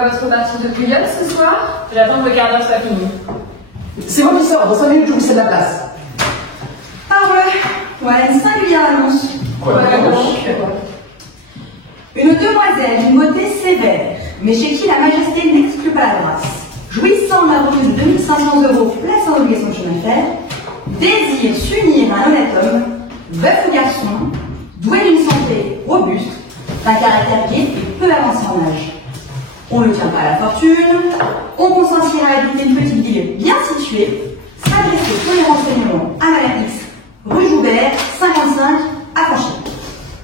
quoi votre partie de pull-up ce soir? J'attends que le quart d'heure soit fini. C'est moi qui sors, dans 5 minutes je vous cède la place. Ah ouais, ouais, une singulière annonce. Voilà donc. Une demoiselle d'une beauté sévère, mais chez qui la majesté n'exclut pas la grâce, jouissant d'un revenu de 2500 €, plaçant en obligation de chemin de fer, désire s'unir à un honnête homme, veuf ou garçon, doué d'une santé robuste, d'un caractère gai et peu avancé en âge. On ne tient pas à la fortune, on consentira à habiter une petite ville bien située, s'adresser pour les renseignements à Madame X, rue Joubert, 55, à Franchi.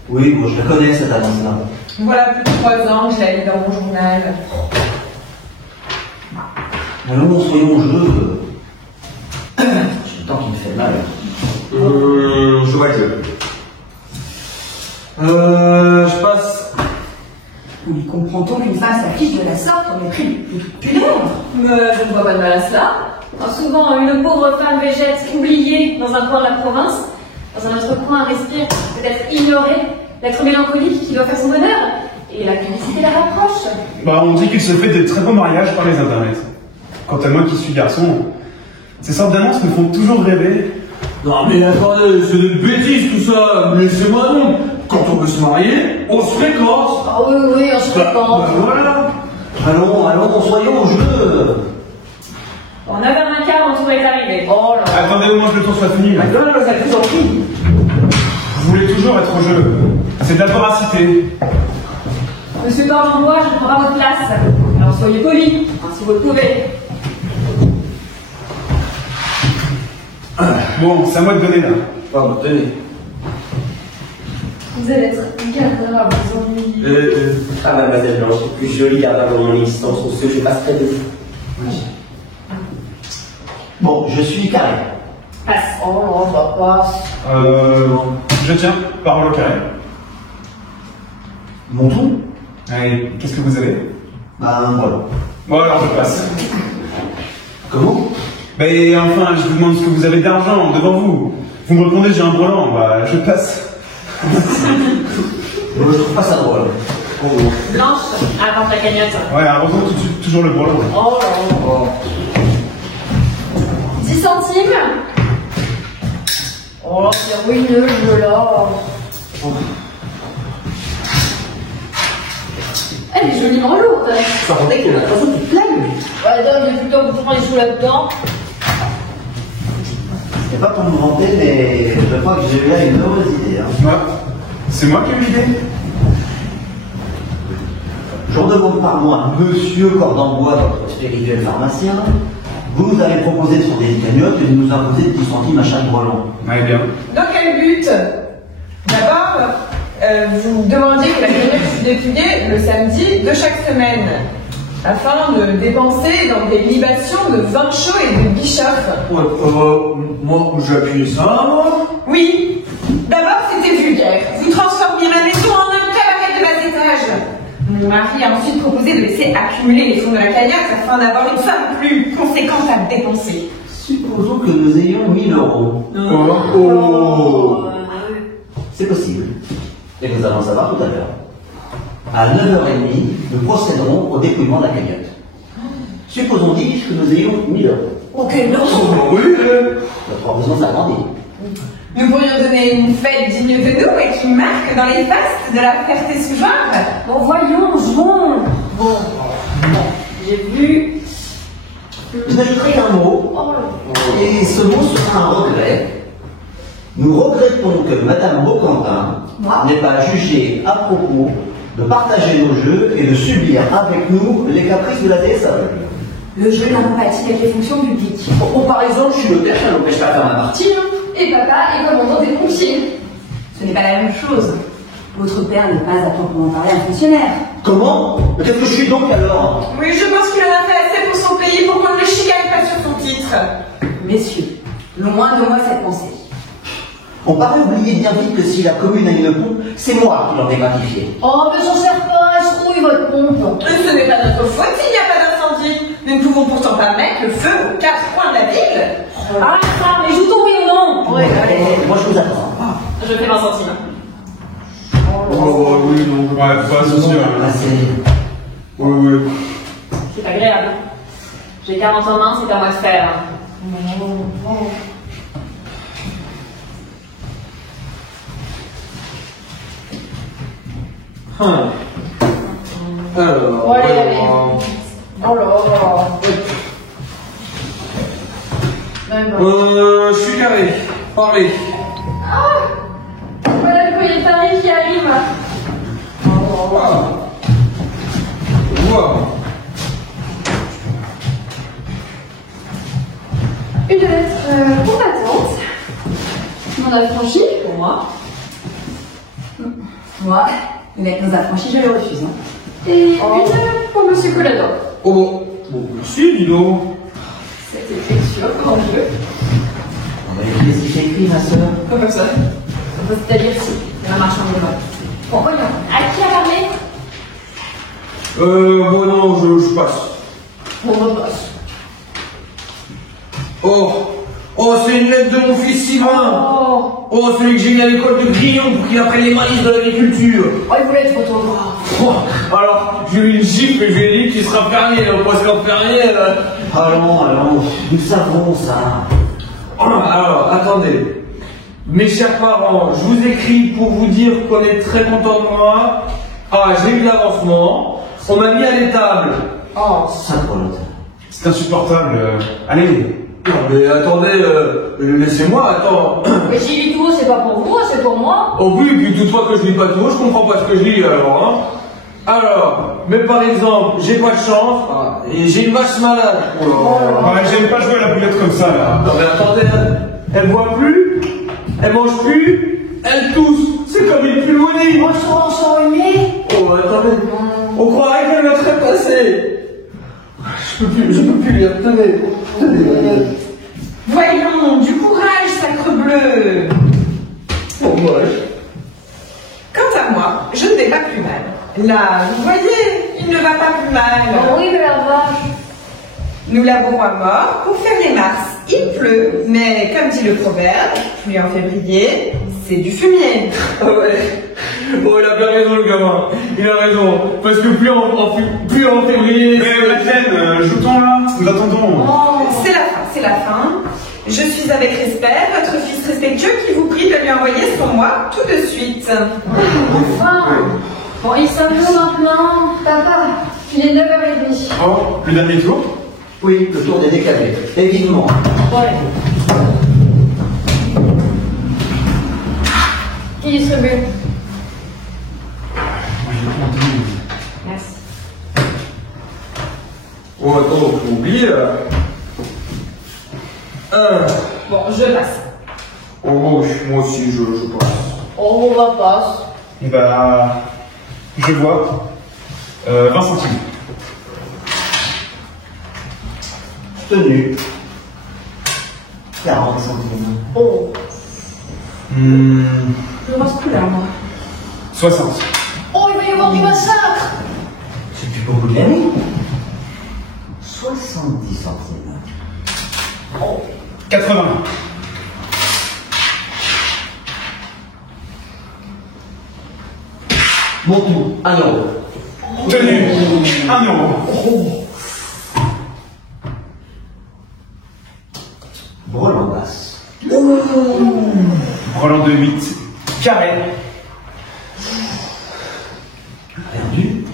Oui, bon, je la connais cette annonce-là. Voilà plus de 3 ans que je l'ai lu dans mon journal. Allons, soyons au jeu. J'ai le temps qui me fait mal. Je vois le jeu. Je passe. Oui, comprend-on qu'une femme s'affiche de la sorte au mépris de toute pudeur? Mais je ne vois pas de mal à cela. Alors souvent, une pauvre femme végète oubliée dans un coin de la province, dans un autre coin respire, peut-être ignorée, l'être mélancolique qui doit faire son bonheur, et la publicité la rapproche. Bah, on dit qu'il se fait de très beaux mariages par les internets. Quant à moi qui suis garçon, ces sortes d'annonces me font toujours rêver. Non mais attendez, c'est des bêtises tout ça. Laissez-moi donc. Quand on veut se marier, on se fréquente. Ah oui, oui, on se fréquente. Voilà. Allons, soyons au jeu. En 9h15, mon tour est arrivé. Oh là là. Attendez au moins que le tour soit fini. Là. Non, ça vous en prie. Vous voulez toujours être au jeu. C'est de la voracité. Monsieur Cordenbois, je ne prends pas votre place. Alors soyez poli, hein, si vous le pouvez. Bon, c'est à moi de donner là. Pardon, tenez. Vous allez être gardeur, vous ennuyez. Ah, mademoiselle Blanche, plus jolie gardeur de mon existence, ou ce que je passe près de vous. Bon, je suis carré. Passe. Oh non, ça passe. Je tiens, parole au carré. Mon tour? Allez, qu'est-ce que vous avez? Bah, voilà. Bon, alors je passe. Comment? Mais enfin, je vous demande ce que vous avez d'argent devant vous. Vous me répondez, j'ai un brelan. Bah, je passe. Je trouve pas ça drôle. Oh. Blanche, avant ta cagnotte. Ouais, heureusement tout de suite, toujours le brelan. Oh là là. 10 centimes. Oh, c'est ruineux, le là. Elle est joliment lourde. Ça rendait qu'il y en a pas ça qui te plaît. Ouais, donc, il est plutôt que vous prendre les sous là-dedans. C'est pas pour me vanter, mais je crois que j'ai eu là une heureuse idée. Hein. Ouais. C'est moi qui ai eu l'idée. J'en demande par moi, monsieur Cordenbois, votre spirituel pharmacien. Vous nous avez proposé de fonder une cagnotte et de nous imposer 10 centimes à chaque brelan. Ouais, bien. Dans quel but? D'abord, vous demandiez que la cagnotte fût étudiée le samedi de chaque semaine, afin de dépenser dans des libations de vin chaud et de bichoffe. Moi, j'ai appuyé ça, moi. Oui. D'abord, c'était vulgaire. Vous transformiez ma maison en un cabaret de bas étage. Mon mari a ensuite proposé de laisser accumuler les fonds de la cagnotte afin d'avoir une somme plus conséquente à dépenser. Supposons que nous ayons 1000 €. C'est possible. Et nous allons savoir tout à l'heure. À 9h30, nous procéderons au dépouillement de la cagnotte. Supposons dit que nous ayons 1000 €. Ok, non. Oui, Notre horizon s'agrandit. Nous pourrions donner une fête digne de nous et qui marque dans les fastes de la fierté sous genre. Bon, voyons, jouons. Bon, j'ai vu. Je n'ajouterai qu'un mot, et ce mot sera un regret. Nous regrettons que Madame Beaucantin n'ait pas jugé à propos de partager nos jeux et de subir avec nous les caprices de la déesse. Le jeu d'empathie avec les fonctions publiques. Bon, par exemple, je suis le père, ça n'empêche pas de faire ma partie. Hein. Et papa est commandant des pompiers. Ce n'est pas la même chose. Votre père n'est pas à proprement parler un fonctionnaire. Comment? Mais qu'est-ce que je suis donc alors? Oui, je pense qu'il en a fait assez pour son pays pour qu'on ne le chicane pas sur son titre. Messieurs, loin de moi cette pensée. On paraît oublier bien vite que si la commune a une pompe, c'est moi qui l'en ai gratifié. Oh, mais j'en sers pas, je trouille votre pompe. Ce n'est pas notre faute s'il n'y a pas d'incendie. Nous ne pouvons pourtant pas mettre le feu aux 4 coins de la ville. Ah, ça, mais joue ton oui ou non? Ouais, allez, moi je vous attends. Je fais 20 centimes. oui, non. Ouais, pas c'est sûr. Assez. Oui. c'est agréable. J'ai 40 en main, c'est à moi de faire. Alors, Ouais, allez. Oh là là. je suis carré. Parlez. Ah, voilà le collier de Paris qui arrive. Wow. Une lettre pour ma tante. On a franchi pour moi. Moi, une lettre nous affranchie, je le refuse. Hein. Et une pour Monsieur Collado. Oh, bon, merci, dis donc. Cette écriture, grand Dieu. Qu'est-ce qu'il écrit, ma soeur? Comme ça. C'est-à-dire si, la marchande de vin. Bon, voyons. À qui a parlé? Bon, non, je passe. On repasse. Oh, c'est une lettre de mon fils Sylvain. Oh, celui que j'ai mis à l'école de Grillon pour qu'il apprenne les malices de l'agriculture. Oh, il voulait être photographe. Oh, alors, j'ai eu une gifle et je lui ai dit qu'il sera fermier, presque en fermier. Allons, nous savons ça. Alors, attendez. Mes chers parents, je vous écris pour vous dire qu'on est très contents de moi. Ah, j'ai eu de l'avancement. On m'a mis à l'étable. Oh, Sainte-Paulette. C'est insupportable. Allez. Non, mais attendez, laissez-moi, attends. Mais si lis tout, c'est pas pour vous, c'est pour moi. Oh oui, puis toutefois que je lis pas tout, je comprends pas ce que je lis alors, hein. Alors, mais par exemple, j'ai pas de chance, et j'ai une vache malade. Ouais, j'aime pas jouer à la boulette comme ça, là. Non mais attendez, elle boit plus, elle mange plus, elle tousse, c'est comme une pulmonie. Moi, je suis enrhumée. Oh, attendez, on croirait qu'elle va trépasser. Je peux plus lire, tenez. Voyons, du courage, sacre bleu. Oh, ouais. Quant à moi, je ne vais pas plus mal. Là, vous voyez, il ne va pas plus mal. Oh oui, de la vache. Nous labourons à mort pour faire les mars. Il pleut, mais comme dit le proverbe, pluie en février, c'est du fumier. Ah ouais. Bon, il a bien raison, le gamin. Il a raison. Parce que plus en février. Mais Madeleine, joue-t-on là? Nous attendons. Oh. C'est la fin. Je suis avec respect, votre fils respectueux qui vous prie de lui envoyer son moi tout de suite. Enfin. Bon, il s'amuse maintenant. Papa, il est 9h30. Oh, le dernier tour? Oui, le tour des décalés. Évidemment. Ouais. Qui distribue? Merci. Oh, attends, faut oublier là. Bon, je passe. Oh, moi aussi, je passe. Oh, on va pas. Bah, je vois. 20 centimes. Tenu. 40 centimes. Oh. Je reste plus là, moi. 60. Oh, il va y avoir du massacre. C'est plus beaucoup de l'année. 70 centimes. Oh. 80. Mon tout, 1 euro. Tenu. 1 euro. Brelan basse. Brelan de 8. Carré. Perdu.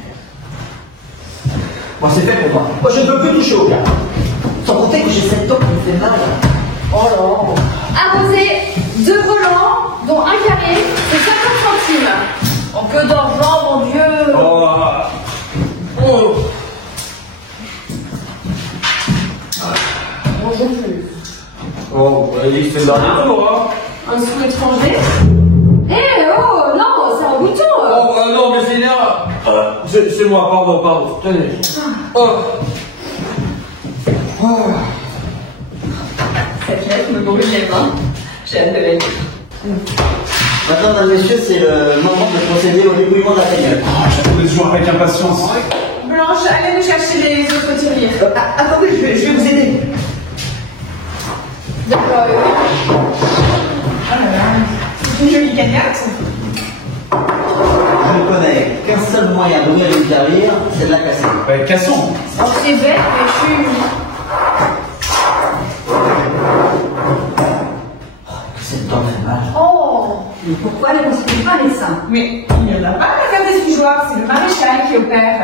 Bon, c'est fait pour moi. Moi, je ne peux plus toucher au gars. Sans compter que j'ai cette dent qui me fait mal. Oh là. Arrosé 2 volants, dont un carré, c'est 50 centimes. En que d'argent, mon Dieu. Oh. Bonjour plus. Oh, il dit que c'est le dernier tour, hein. Un sou étranger. Eh oh, non, c'est un bouton. Oh, non, mais c'est une erreur. C'est moi, pardon. Tenez. Oh. Cette lettre me brûle les mains. J'ai hâte de la lire. Maintenant, mesdames, messieurs, c'est le moment de procéder au dépouillement de la bagnole. J'attendais toujours avec impatience. Blanche, allez me chercher les autres tirelires. Attendez, je vais vous aider. D'accord, C'est une jolie cagnotte. Je ne connais qu'un seul moyen d'ouvrir une carrière, c'est de la casser. Cassons. Oh, c'est bête, mais je suis... C'est le temps fait mal. Oh, mais pourquoi ne constitue pas médecin? Mais il n'y en a pas à la carte des sugeoirs, c'est le maréchal qui opère.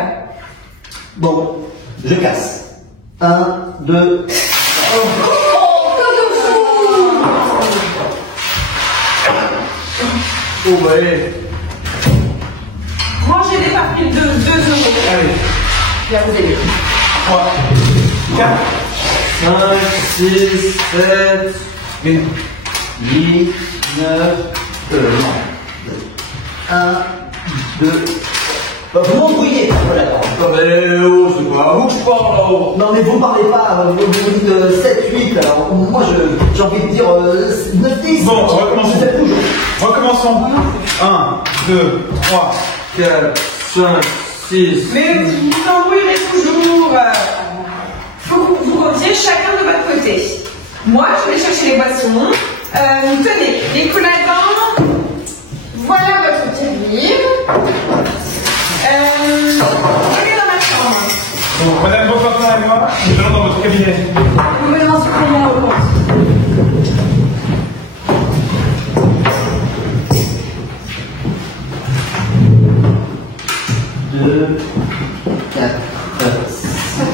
Bon, je casse. 1, 2... Oh, bah, allez. Rangez les papiers de 2 euros. Allez. Je vais vous aider. 3, 4, 5, 6, 7, 8, 9, 1, 2... Vous m'embrouillez, voilà. oh, mais oh, c'est quoi? À vous que je parle là-haut. Non mais vous ne parlez pas, vous dites 7, 8, alors moi j'ai envie de dire 9, 10. Bon, recommençons. Recommençons. 1, 2, 3. 4, 5, 6. Mais vous embrouillerez toujours. Faut que vous rediez chacun de votre côté. Moi, je vais chercher les boissons. Tenez, les collatants. Voilà votre terrible. Venez dans ma chambre. Bon, Madame Beaupapa et moi, nous allons dans votre cabinet. Vous me demandez combien au compte? 2, 4, 5.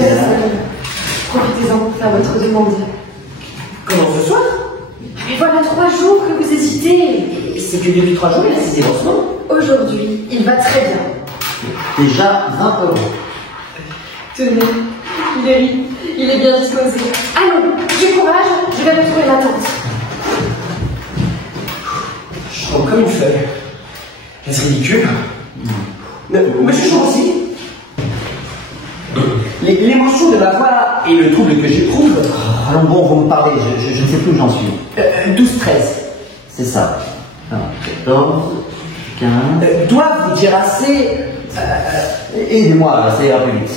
Profitez-en pour faire votre demande. Comment ce soir? Mais voilà 3 jours que vous hésitez. Et c'est que depuis 3 jours, il a cessé lancement. Aujourd'hui, il va très bien. Déjà 20 euros. Tenez, il est bien disposé. Allons, du courage, je vais retrouver ma tante. Je tombe comme une feuille. Est-ce ridicule? Monsieur Chouroussi, l'émotion de ma voix et le trouble que j'éprouve. Allons bon, vous me parlez, je ne sais plus où j'en suis. 12, 13. C'est ça. Alors, 14, 15... Doivent vous dire assez. Aidez-moi, ça ira plus vite.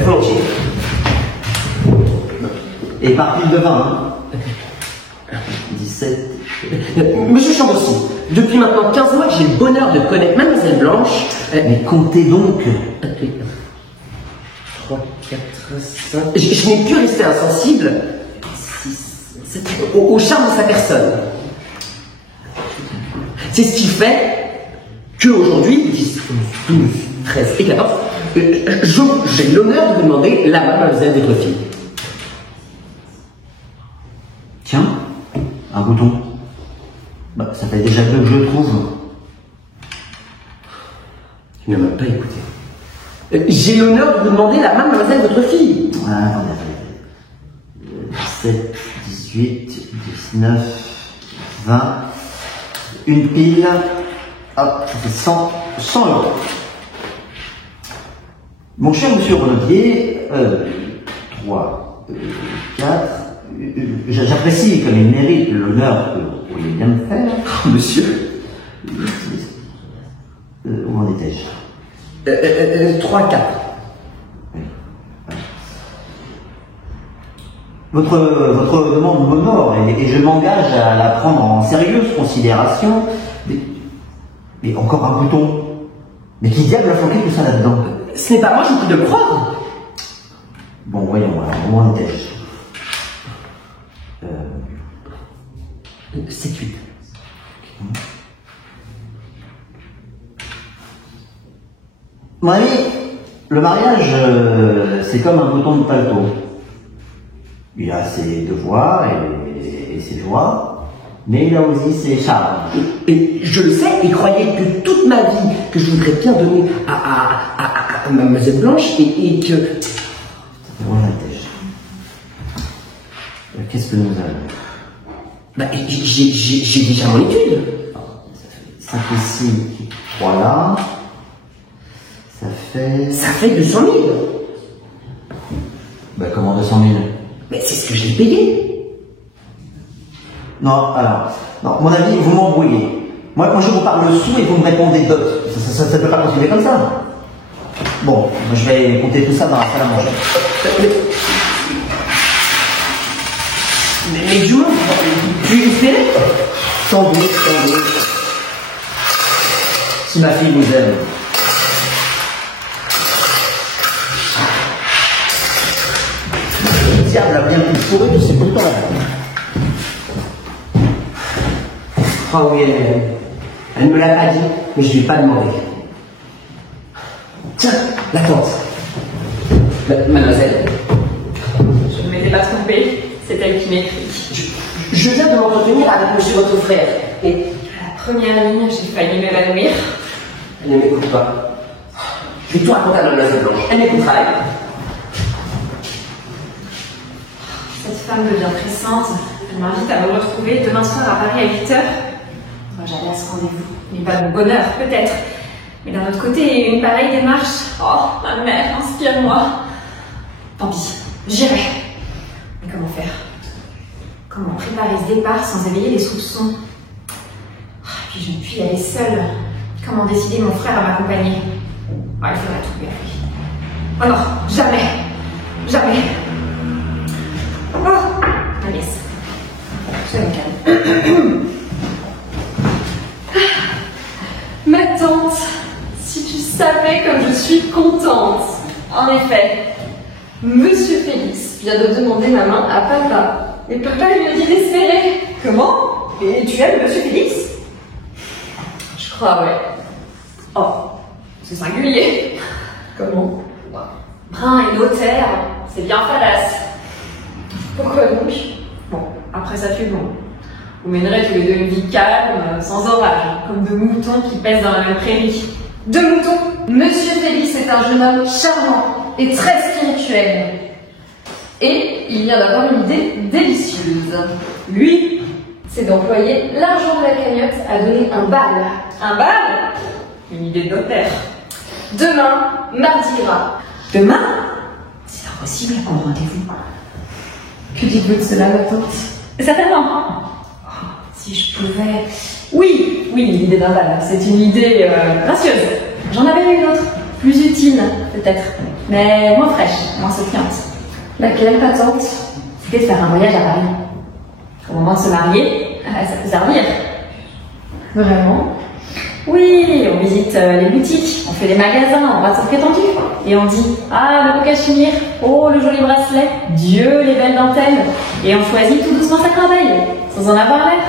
Volontiers. Et par pile de 20, hein. 17... Monsieur Chambourcy, depuis maintenant 15 mois que j'ai le bonheur de connaître Mademoiselle Blanche. Mais comptez donc. 3, 4, 5... Je n'ai pu rester insensible 6, 7, au charme de sa personne. C'est ce qui fait qu'aujourd'hui, 10, 12, 13 et 14, j'ai l'honneur de vous demander la main, mademoiselle, de votre fille. Tiens, un bouton. Bah, ça fait déjà 2 que je le trouve. Tu ne m'as pas écouté. J'ai l'honneur de vous demander la main, mademoiselle, de votre fille. Ah, attendez. 17, 18, 19, 20. Une pile. Hop, ça fait 100 euros. Mon cher monsieur Renaudier, 3, 4, j'apprécie comme il mérite l'honneur que vous pourriez bien me faire. Monsieur. Où en étais-je? 3, 4. Oui. Votre demande m'honore et je m'engage à la prendre en sérieuse considération. Mais encore un bouton. Mais qui diable a flanqué tout ça là-dedans? Ce n'est pas moi, je vous prie de le croire. Bon, voyons, alors, où en étais-je? 7, 8. Mon ami, le mariage, c'est comme un bouton de paletot. Il a ses devoirs et ses joies, mais il a aussi ses charges. Et je le sais, et croyez que toute ma vie, que je voudrais bien donner à Mademoiselle Blanche, et que... Où en étais-je? Qu'est-ce que nous avons? Bah, j'ai déjà mon étude. 5 ici, 3 là. Ça fait 200 000. Ben, comment 200 000? Mais c'est ce que je l'ai payé. Non, alors, non, mon ami, vous m'embrouillez. Moi, je vous parle le sou et vous me répondez dot. Ça ne peut pas continuer comme ça. Bon, je vais compter tout ça dans la salle à manger. Mais du moins, tu espérais? Sans doute, sans doute. Si ma fille vous aime. Le diable a bien pu fourrer de ses boutons. Oh oui, elle ne me l'a pas dit, mais je ne lui ai pas demandé. Tiens, la tante. Mademoiselle. Je ne m'étais pas trompée, c'est elle qui m'écrit. Je viens de m'entretenir avec monsieur votre frère. Et À la première ligne, j'ai failli m'évanouir. elle ne m'écoute pas. Je vais tout raconter à Mademoiselle Blanche. Elle m'écoutera. Cette femme devient pressante. Elle m'invite à me retrouver demain soir à Paris à 8h. Moi, j'allais à ce rendez-vous. Mais pas mon bonheur, peut-être. Mais d'un autre côté, une pareille démarche. Oh, ma mère, inspire-moi. Tant pis, j'irai. Mais comment faire? Comment préparer ce départ sans éveiller les soupçons? Puis je ne puis y aller seule. Comment décider mon frère à m'accompagner? Il faudrait trouver à lui. Oh non, jamais. Jamais. Oh, ma nièce. Je me calme. Ma tante, si tu savais comme je suis contente. En effet, Monsieur Félix vient de demander ma main à papa. Et papa lui a dit d'espérer. Comment? Et tu aimes Monsieur Félix? Je crois, ouais. Oh, c'est singulier. Comment? Brun et notaire, c'est bien falasse. Pourquoi donc? Bon, après ça tue bon. Vous mènerez tous les deux une vie calme, sans orage, comme deux moutons qui pèsent dans la même prairie. Deux moutons? Monsieur Félix est un jeune homme charmant et très spirituel. Et il vient d'avoir une idée délicieuse. Lui, c'est d'employer l'argent de la cagnotte à donner un bal. Un bal? Une idée de notaire. Demain, mardi gras. Demain? C'est impossible en rendez-vous. Que dites-vous de cela, ma tante? Certainement. Oh, si je pouvais... Oui, l'idée d'un bal, c'est une idée gracieuse. J'en avais une autre, plus utile, peut-être, mais moins fraîche, moins souriante. Laquelle, ma tante? C'était de faire un voyage à Paris. Au moment de se marier, ça peut servir. Vraiment? Oui, on visite les boutiques, on fait les magasins, on va sur prétendu. Et on dit, ah, le beau cachemire, oh, le joli bracelet, Dieu, les belles dentelles. Et on choisit tout doucement sa corbeille, sans en avoir l'air.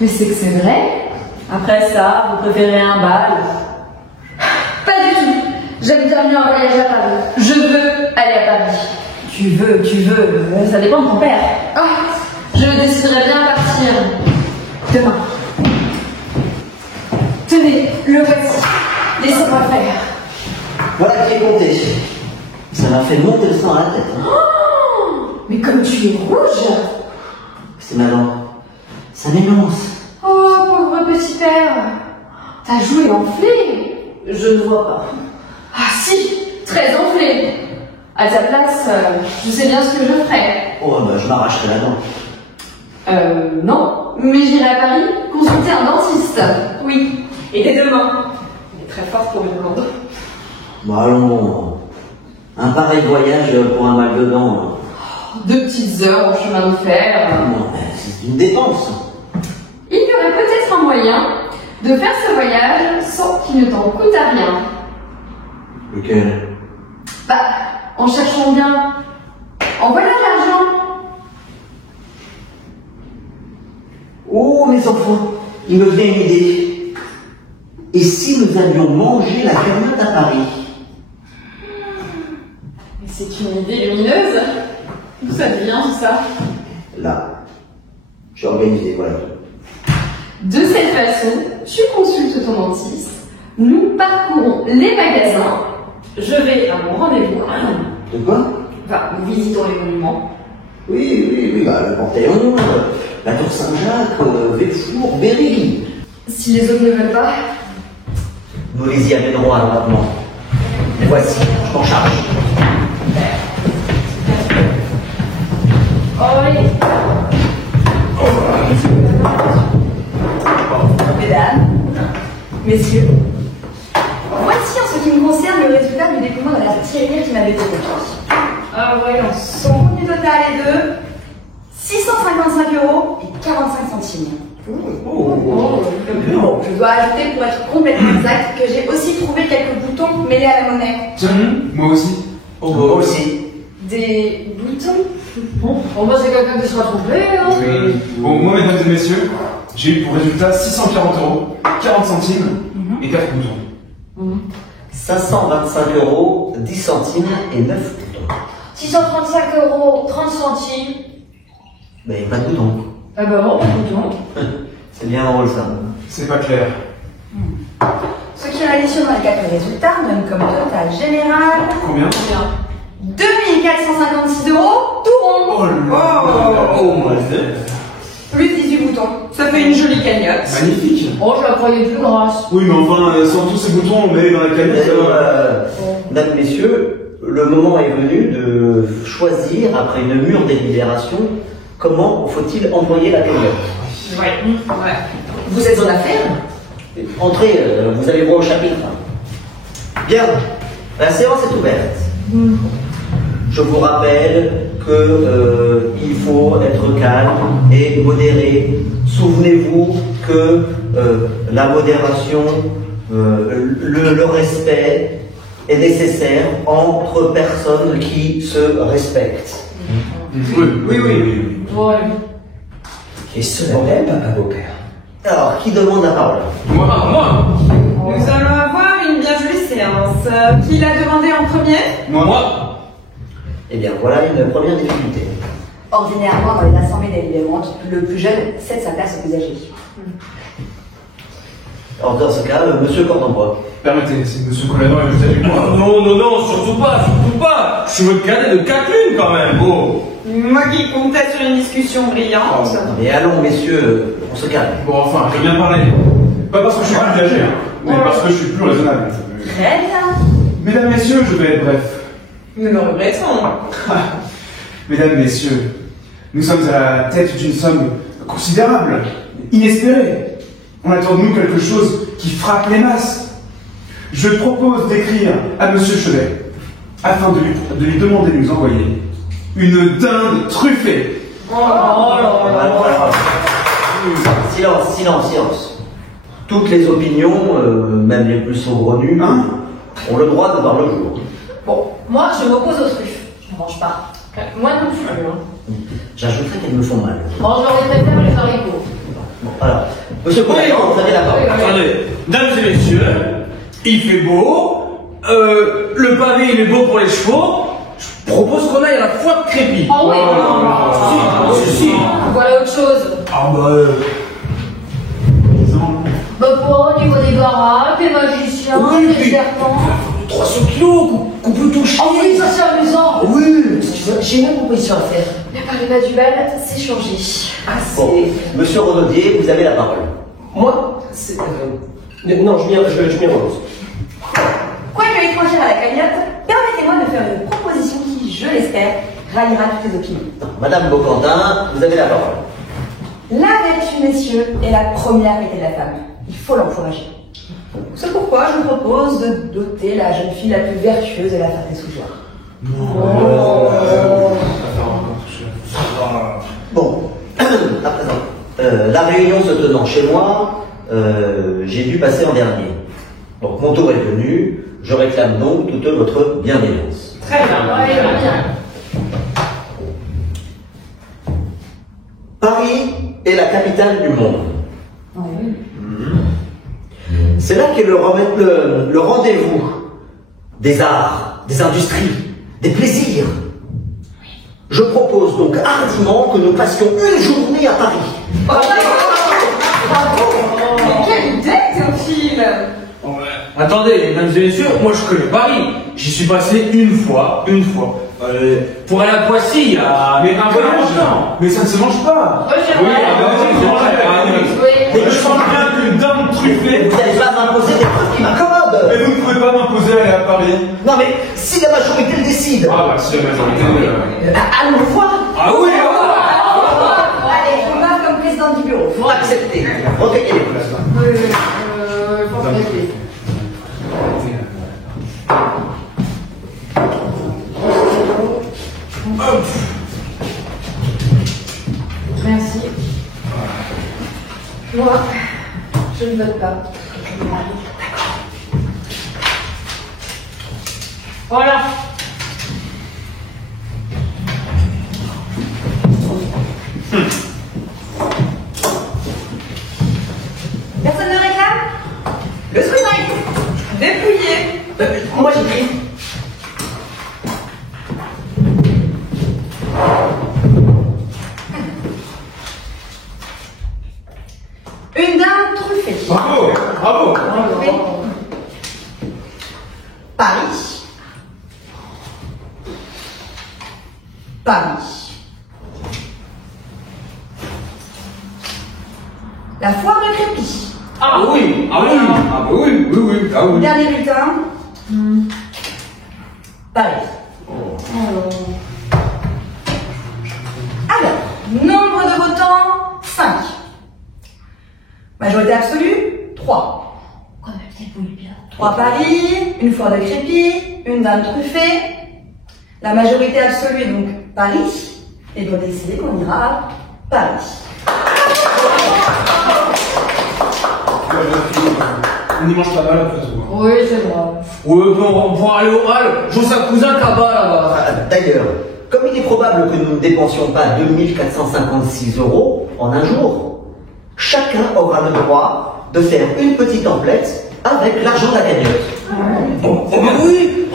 Mais c'est que c'est vrai. Après ça, vous préférez un bal? Pas du tout. J'aime bien mieux un voyage à Paris. Je veux aller à Paris. Tu veux, ça dépend de ton père. Ah, je déciderai bien à partir. Demain. Tenez, le voici. Laissez-moi faire. Voilà qui est compté. Ça m'a fait monter le sang à la tête. Hein. Oh, mais comme tu es rouge. C'est marrant. Ça m'énonce. Oh, pauvre petit père. Ta joue est enflée. Je ne vois pas. Ah si, très enflée. À ta place, je sais bien ce que je ferais. Oh, bah je m'arracherai la dent. Non, mais j'irai à Paris consulter un dentiste. Oui, et dès demain. Il est très fort pour une blonde. Bon, allons. Un pareil voyage pour un mal de dents. 2 petites heures en chemin de fer. Non, c'est une dépense. Il y aurait peut-être un moyen de faire ce voyage sans qu'il ne t'en coûte à rien. Lequel? Bah, en cherchant bien. En voilà l'argent. Oh, mes enfants, il me vient une idée. Et si nous allions manger la cagnotte à Paris? Mais c'est une idée lumineuse. D'où ça vient tout ça? Là, j'ai organisé, voilà. De cette façon, tu consultes ton dentiste, nous parcourons les magasins, je vais à mon rendez-vous. De quoi? Enfin, nous visitons les monuments. Oui, bah, le Panthéon, la Tour Saint-Jacques, Véfour, Berry. Si les autres ne veulent pas. Nous les y amènerons à l'endroit. Voici, je m'en charge. Oh oui. Mesdames, messieurs, voici en ce qui me concerne le résultat du déploiement de la tirelire qui m'avait été confiée. Voyons, son coût total est de 655 € et 45 centimes. Oh. bien. Je dois ajouter, pour être complètement exact, que j'ai aussi trouvé quelques boutons mêlés à la monnaie. Tiens, moi aussi. Oh, moi aussi. Des boutons? Pour moi, c'est quelqu'un qui sera trompé, hein. Oui. Bon, moi, mesdames et messieurs, j'ai eu pour résultat 640 €, 40 centimes et 4 boutons. 525 €, 10 centimes et 9 boutons. 635 €, 30 centimes. Mais pas de boutons. Ah bah bon, pas de bouton. C'est bien drôle ça. C'est pas clair. Ce qui réalise dans les quatre résultats donne comme total général Combien? 2456 €, tout rond. Oh là. Oh mon Dieu. Plus 18 boutons. Ça fait une jolie cagnotte. Magnifique. Oh, je la croyais plus grasse. Oui, mais enfin, sans tous ces boutons, on met dans la cagnotte. Mesdames, messieurs, le moment est venu de choisir, après une mûre délibération, comment faut-il envoyer la cagnotte. Ouais. Vous êtes en affaire? Entrez, vous avez droit au chapitre. Bien, la séance est ouverte. Je vous rappelle que il faut être calme et modéré. Souvenez-vous que la modération, le respect est nécessaire entre personnes qui se respectent. Oui. Ouais. Et cela même, Papa Bocard. Alors, qui demande la parole? Moi. Nous allons avoir une bien jolie séance. Qui l'a demandé en premier? Moi. Eh bien, voilà une première difficulté. Ordinairement, dans les assemblées délibérantes, le plus jeune cède sa place au plus âgé. Alors, dans ce cas, Monsieur Cordenbois. Permettez, c'est Monsieur Colladon et Monsieur Dubois. Non, surtout pas. Je suis votre cadet de 4 lunes quand même. Oh. Moi qui comptais sur une discussion brillante. Mais allons, messieurs, on se calme. Bon, enfin, je viens parler. Pas parce que je suis plus âgé, hein, mais parce que je suis plus raisonnable. Très bien. Mesdames, messieurs, je vais être bref. Nous le regrettons. Mesdames, messieurs, nous sommes à la tête d'une somme considérable, inespérée. On attend de nous quelque chose qui frappe les masses. Je propose d'écrire à Monsieur Chevet, afin de lui demander de nous envoyer une dinde truffée. Silence. Toutes les opinions, même les plus saugrenues, ont le droit de voir le jour. Bon, moi, je m'oppose aux truffes. Je ne mange pas. Moi non plus, hein. J'ajouterais qu'elles me font mal. Bon, j'aurais préféré les haricots. Bon, alors, Monsieur Colladon, vous avez la parole. Attendez, mesdames et messieurs, il fait beau, le pavé il est beau pour les chevaux, je propose qu'on aille à la foire de Crépy. Oh oui, Si. Voilà autre chose. Ah Bah pour au niveau des baraques, des magiciens, des serpents. 300 kilos qu'on peut toucher. Oh oui, ça c'est amusant. Oui, j'ai une proposition à faire. Ne parlez pas du bal, c'est changé. Bon, Monsieur Renaudier, vous avez la parole. Moi, c'est... non, je m'y relance. Quoique étrangère à la cagnotte, permettez-moi de faire une proposition qui, je l'espère, ralliera toutes les opinions. Madame Baucantin, vous avez la parole. La vertu, messieurs, est la première qualité de la femme. Il faut l'encourager. C'est pourquoi je vous propose de doter la jeune fille la plus vertueuse de la Ferté-sous-Joie. Bon, à présent, la réunion se tenant chez moi, j'ai dû passer en dernier. Donc mon tour est venu, je réclame donc toute votre bienveillance. Très bien. Paris est la capitale du monde. C'est là qu'est le rendez-vous des arts, des industries, des plaisirs. Je propose donc hardiment que nous passions une journée à Paris. Bravo. Mais quelle idée, Théophile. Attendez, mesdames et messieurs, moi je connais Paris. J'y suis passé une fois. Pour aller à Poissy, mais un peu longtemps. Mais ça ne se mange pas. Mais je sens bien qu'une dame truffée. Vous n'allez pas m'imposer des trucs qui m'accommodent. Mais vous ne pouvez pas m'imposer à aller à Paris. Non mais si la majorité le décide. Ah bah si la majorité... Allons le voir. Ah oui, Allez, je vous marque comme présidente du bureau. Vous acceptez. Recueillez les places. Merci. Moi, Je ne vote pas. Voilà. Personne ne réclame? Le scrutin est clos. Dépouillé. Moi j'écris. Une dinde truffée. Bravo, bravo. Paris. Paris. La foire de Crépy. Ah oui, ah oui, ah bah oui, oui, oui, ah oui. Dernier bulletin. Paris. Alors, nombre de votants, 5. Majorité absolue, 3. Quand même, débrouille bien. 3 Paris, une foire de Crépy, une dinde truffée. La majorité absolue est donc Paris. Et doit décider qu'on ira à Paris. On y mange pas mal après tout. Oui, c'est vrai. Ouais, bon, pour aller au hall, j'ai sa cousin Kaba là-bas. D'ailleurs, comme il est probable que nous ne dépensions pas 2456 € en un jour, chacun aura le droit de faire une petite emplette avec l'argent de la cagnotte. Oh mais oui,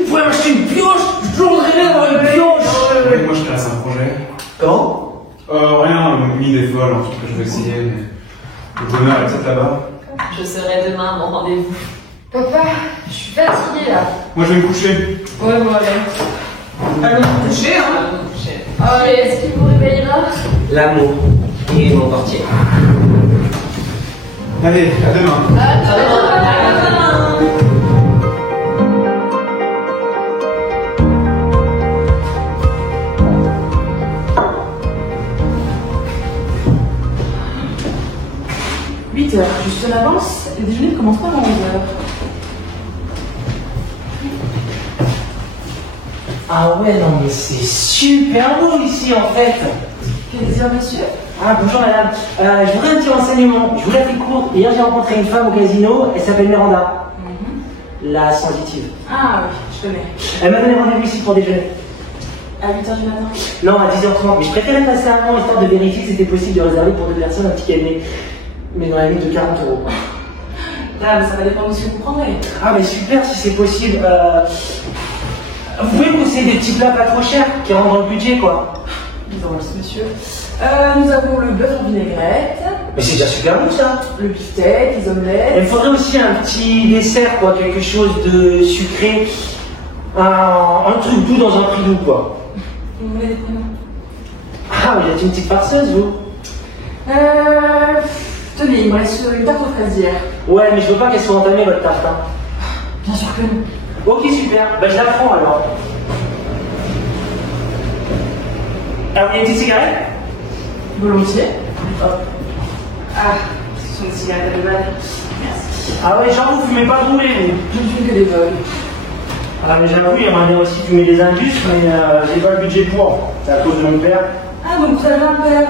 il faudrait m'acheter une pioche, j'ai toujours rêvé d'avoir une pioche. Moi je classe un projet. Quand Rien, une idée folle, un truc que je veux essayer, mais le bonheur est peut-être là-bas. Je serai demain à mon rendez-vous. Papa, je suis fatiguée là. Moi je vais me coucher. Ouais, bon, allez. Allons nous coucher, hein. Allons nous coucher. Allez, est-ce qu'il vous réveillera? L'amour et mon portier. Allez, à demain. À demain. Juste en avance, le déjeuner ne commence pas avant 11h. Ah ouais, non mais c'est super beau ici en fait. Quel désir, monsieur? Ah bonjour madame, je voudrais un petit renseignement. Je vous la fais court. Hier j'ai rencontré une femme au casino, elle s'appelle Miranda. La sensitive. Ah oui, je connais. Elle m'a donné rendez-vous ici pour déjeuner. À 8h du matin? Non, à 10h30, mais je préférais passer avant histoire de vérifier que c'était possible de réserver pour 2 personnes un petit cabinet. Mais dans la limite de 40 €. Là, mais ça va dépendre de ce que vous prendrez. Ah mais super si c'est possible. Vous pouvez me conseiller des petits plats pas trop chers qui rentrent dans le budget quoi. Disons, monsieur. Nous avons le bœuf en vinaigrette, Mais c'est déjà super bon ça. le beefsteak, les Il me omelettes. faudrait aussi un petit dessert quoi, quelque chose de sucré. Un truc doux dans un prix doux quoi. Vous voulez des prénoms? Ah vous êtes une petite farceuse vous. Tenez, il me reste une tarte aux fraises d'hier. Ouais mais je veux pas qu'elle soit entamée votre tarte. Hein. Bien sûr que non. Ok super, ben je la prends alors. Alors, il y a une petite cigarette? Volontiers. Hop. Ah, ce sont des cigarettes de balle. Merci. Ah ouais, genre vous fumez pas de rouler vous. Je ne fume que des vols. Ah mais j'avoue, il aimerait bien aussi fumer des indus, mais j'ai pas le budget pour. C'est à cause de mon père. Ah, donc vous avez un père.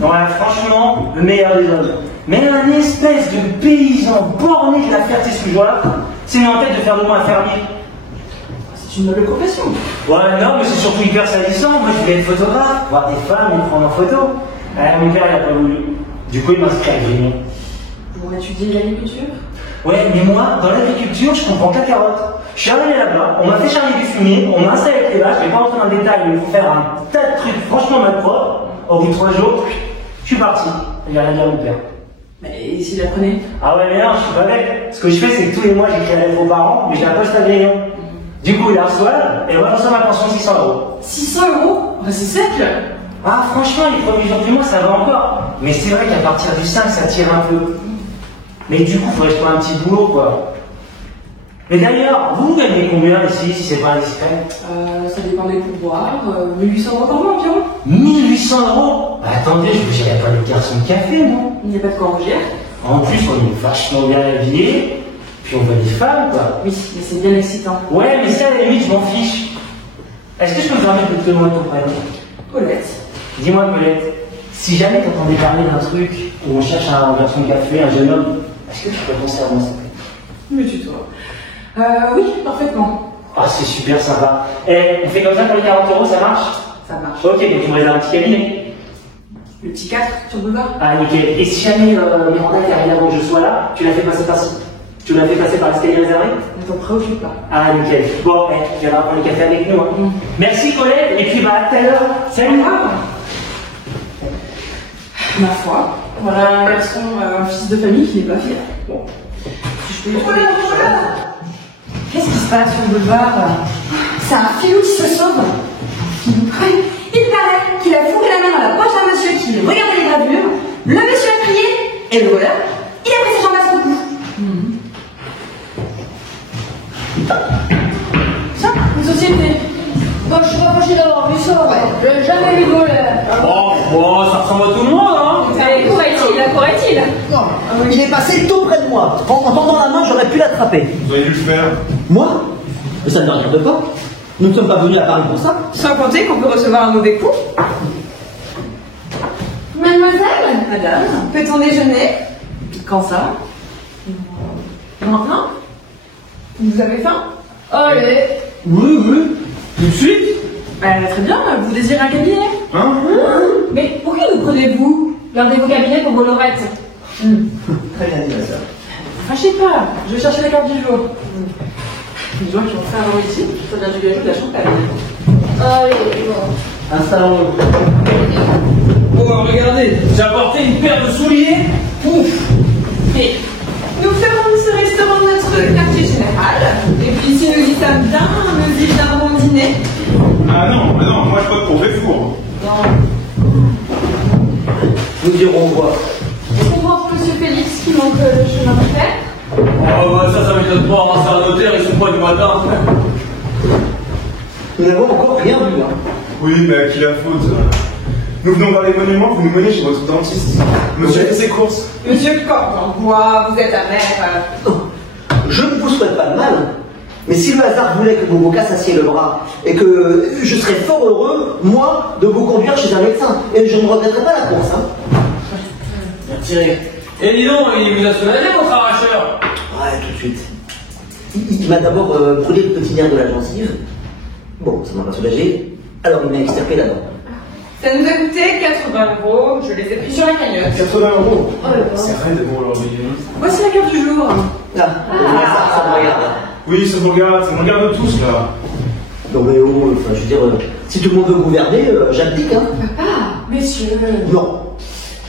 Ouais, franchement, le meilleur des hommes. Mais un espèce de paysan borné de la Ferté-sous-Joie s'est mis en tête de faire de moi un fermier. C'est une noble profession. Ouais, non, mais c'est surtout hyper salissant. Moi, je voulais être photographe, voir des femmes et me prendre en photo. Mon père, il a pas voulu. Du coup, il m'a inscrit à Grignon. Pour étudier l'agriculture? Ouais, mais moi, dans l'agriculture, je comprends que la carotte. Je suis arrivé là-bas, on m'a fait charger du fumier, on m'a installé avec les vaches, je vais pas rentrer dans le détail, mais il faut faire un tas de trucs franchement mal propres. Au bout de 3 jours, je suis parti. Il a rien dit à mon père. Mais s'il apprenait? Ah ouais, mais non, je suis pas bête. Ce que je fais, c'est que tous les mois, j'écris la lettre aux parents, mais je la poste à Grignon. Du coup, il la reçoit, et on va lancer ma pension 600 €. 600 €? Bah, c'est sec. Ah, franchement, les premiers jours du mois, ça va encore. Mais c'est vrai qu'à partir du 5, ça tire un peu. Mais du coup, il faudrait que je trouve un petit boulot, quoi. Mais d'ailleurs, vous gagnez combien ici, si c'est pas indiscret? Ça dépend des pourboires. 1800 € par mois environ. 1800 €? Bah, attendez, je vous dirais pas les garçons de café, non? Il n'y a pas de quoi rougir. En plus, on est vachement bien habillés, puis on voit des femmes, quoi. Oui, mais c'est bien excitant. Ouais, mais ça, à la limite, je m'en fiche. Est-ce que je peux me permettre de te demander ton prénom? Paulette. Dis-moi, Paulette, Si jamais t'entendais parler d'un truc où on cherche un version de café, un jeune homme, est-ce que tu peux penser à moi, s'il te plaît? Me tutoie. Oui, parfaitement. Ah, c'est super sympa. Et on fait comme ça pour les 40 €, ça marche? Ça marche. Ok, donc tu me réserves un petit cabinet. Le petit 4 sur le boulevard. Ah, nickel. Et si jamais Miranda qui arrive avant que je sois là, tu l'as fait passer par tu l'as fait passer par l'escalier réservé? Ne t'en préoccupe pas. Ah, nickel. Bon, tu viendras prendre le café avec nous. Hein. Merci Colette, et puis bah à tout à l'heure. Salut. Ma foi, voilà un garçon, un fils de famille qui n'est pas fier. Bon. Si je peux y Qu'est-ce qui se passe sur le boulevard? C'est un filou qui se sauve. Oui, il paraît qu'il a fourré la main dans la poche d'un monsieur qui regardait les gravures. Le monsieur a crié, et le voleur, il a pris ses jambes à son cou. Ça, une société. Moi, je suis pas fâchée d'avoir vu ça. J'ai jamais vu de voleur. Bon, ça ressemble à tout le monde, hein. Allez, où est-il? Non, il est passé tout près de moi. En tendant la main, j'aurais pu l'attraper. Vous auriez dû le faire. Moi? Mais ça ne me regarde pas. Nous ne sommes pas venus à Paris pour ça. Sans compter qu'on peut recevoir un mauvais coup. Mademoiselle? Madame, peut-on déjeuner? Quand ça? Maintenant? Vous avez faim? Allez. Oui. Tout de suite? Très bien, vous désirez un cabinet? Hein? Mais pour qui nous prenez-vous? Gardez vos cabinets pour vos lorettes. Très bien dit, ma soeur. Fâchez pas, je vais chercher la carte du jour. Les gens qui ont fait un ici, ça vient du gâteau de la champagne. Allez, bon. Installons-nous. Oh, regardez, j'ai apporté une paire de souliers. Ouf. Et nous ferons ce restaurant de notre quartier général. Et puis si nous y sommes bien, nous y viendrons dîner. Ah non, moi je vote pour Véfour. Nous irons voir. Je comprends que M. Félix qui manque le chemin de fer. Oh, bah ça m'étonne pas, c'est un notaire, ils sont pas du matin. Nous n'avons encore rien vu. Hein. Oui, mais à qui la faute? Nous venons voir les monuments, vous nous menez chez votre dentiste. Monsieur a fait ses courses. Monsieur Cordenbois, vous êtes amer. Je ne vous souhaite pas de mal, mais si le hasard voulait que vous vous cassassiez le bras et que je serais fort heureux, moi, de vous conduire chez un médecin, et je ne regretterai pas la course. Hein. Tirez. Et dis donc, il vous a soulagé votre arracheur? Ouais, tout de suite. Il m'a d'abord brûlé le petit nerf de la gencive. Bon, ça m'a pas soulagé. Alors il m'a extirpé la dent. Ça nous a coûté 80 €, je les ai pris sur la cagnotte. 80 €. Oh, C'est raide pour aujourd'hui. Voici la carte du jour. Là, ça me regarde. Oui, ça vous regarde tous là. Non mais oh, enfin, je veux dire, si tout le monde veut gouverner, j'abdique, hein. Papa, messieurs. Non.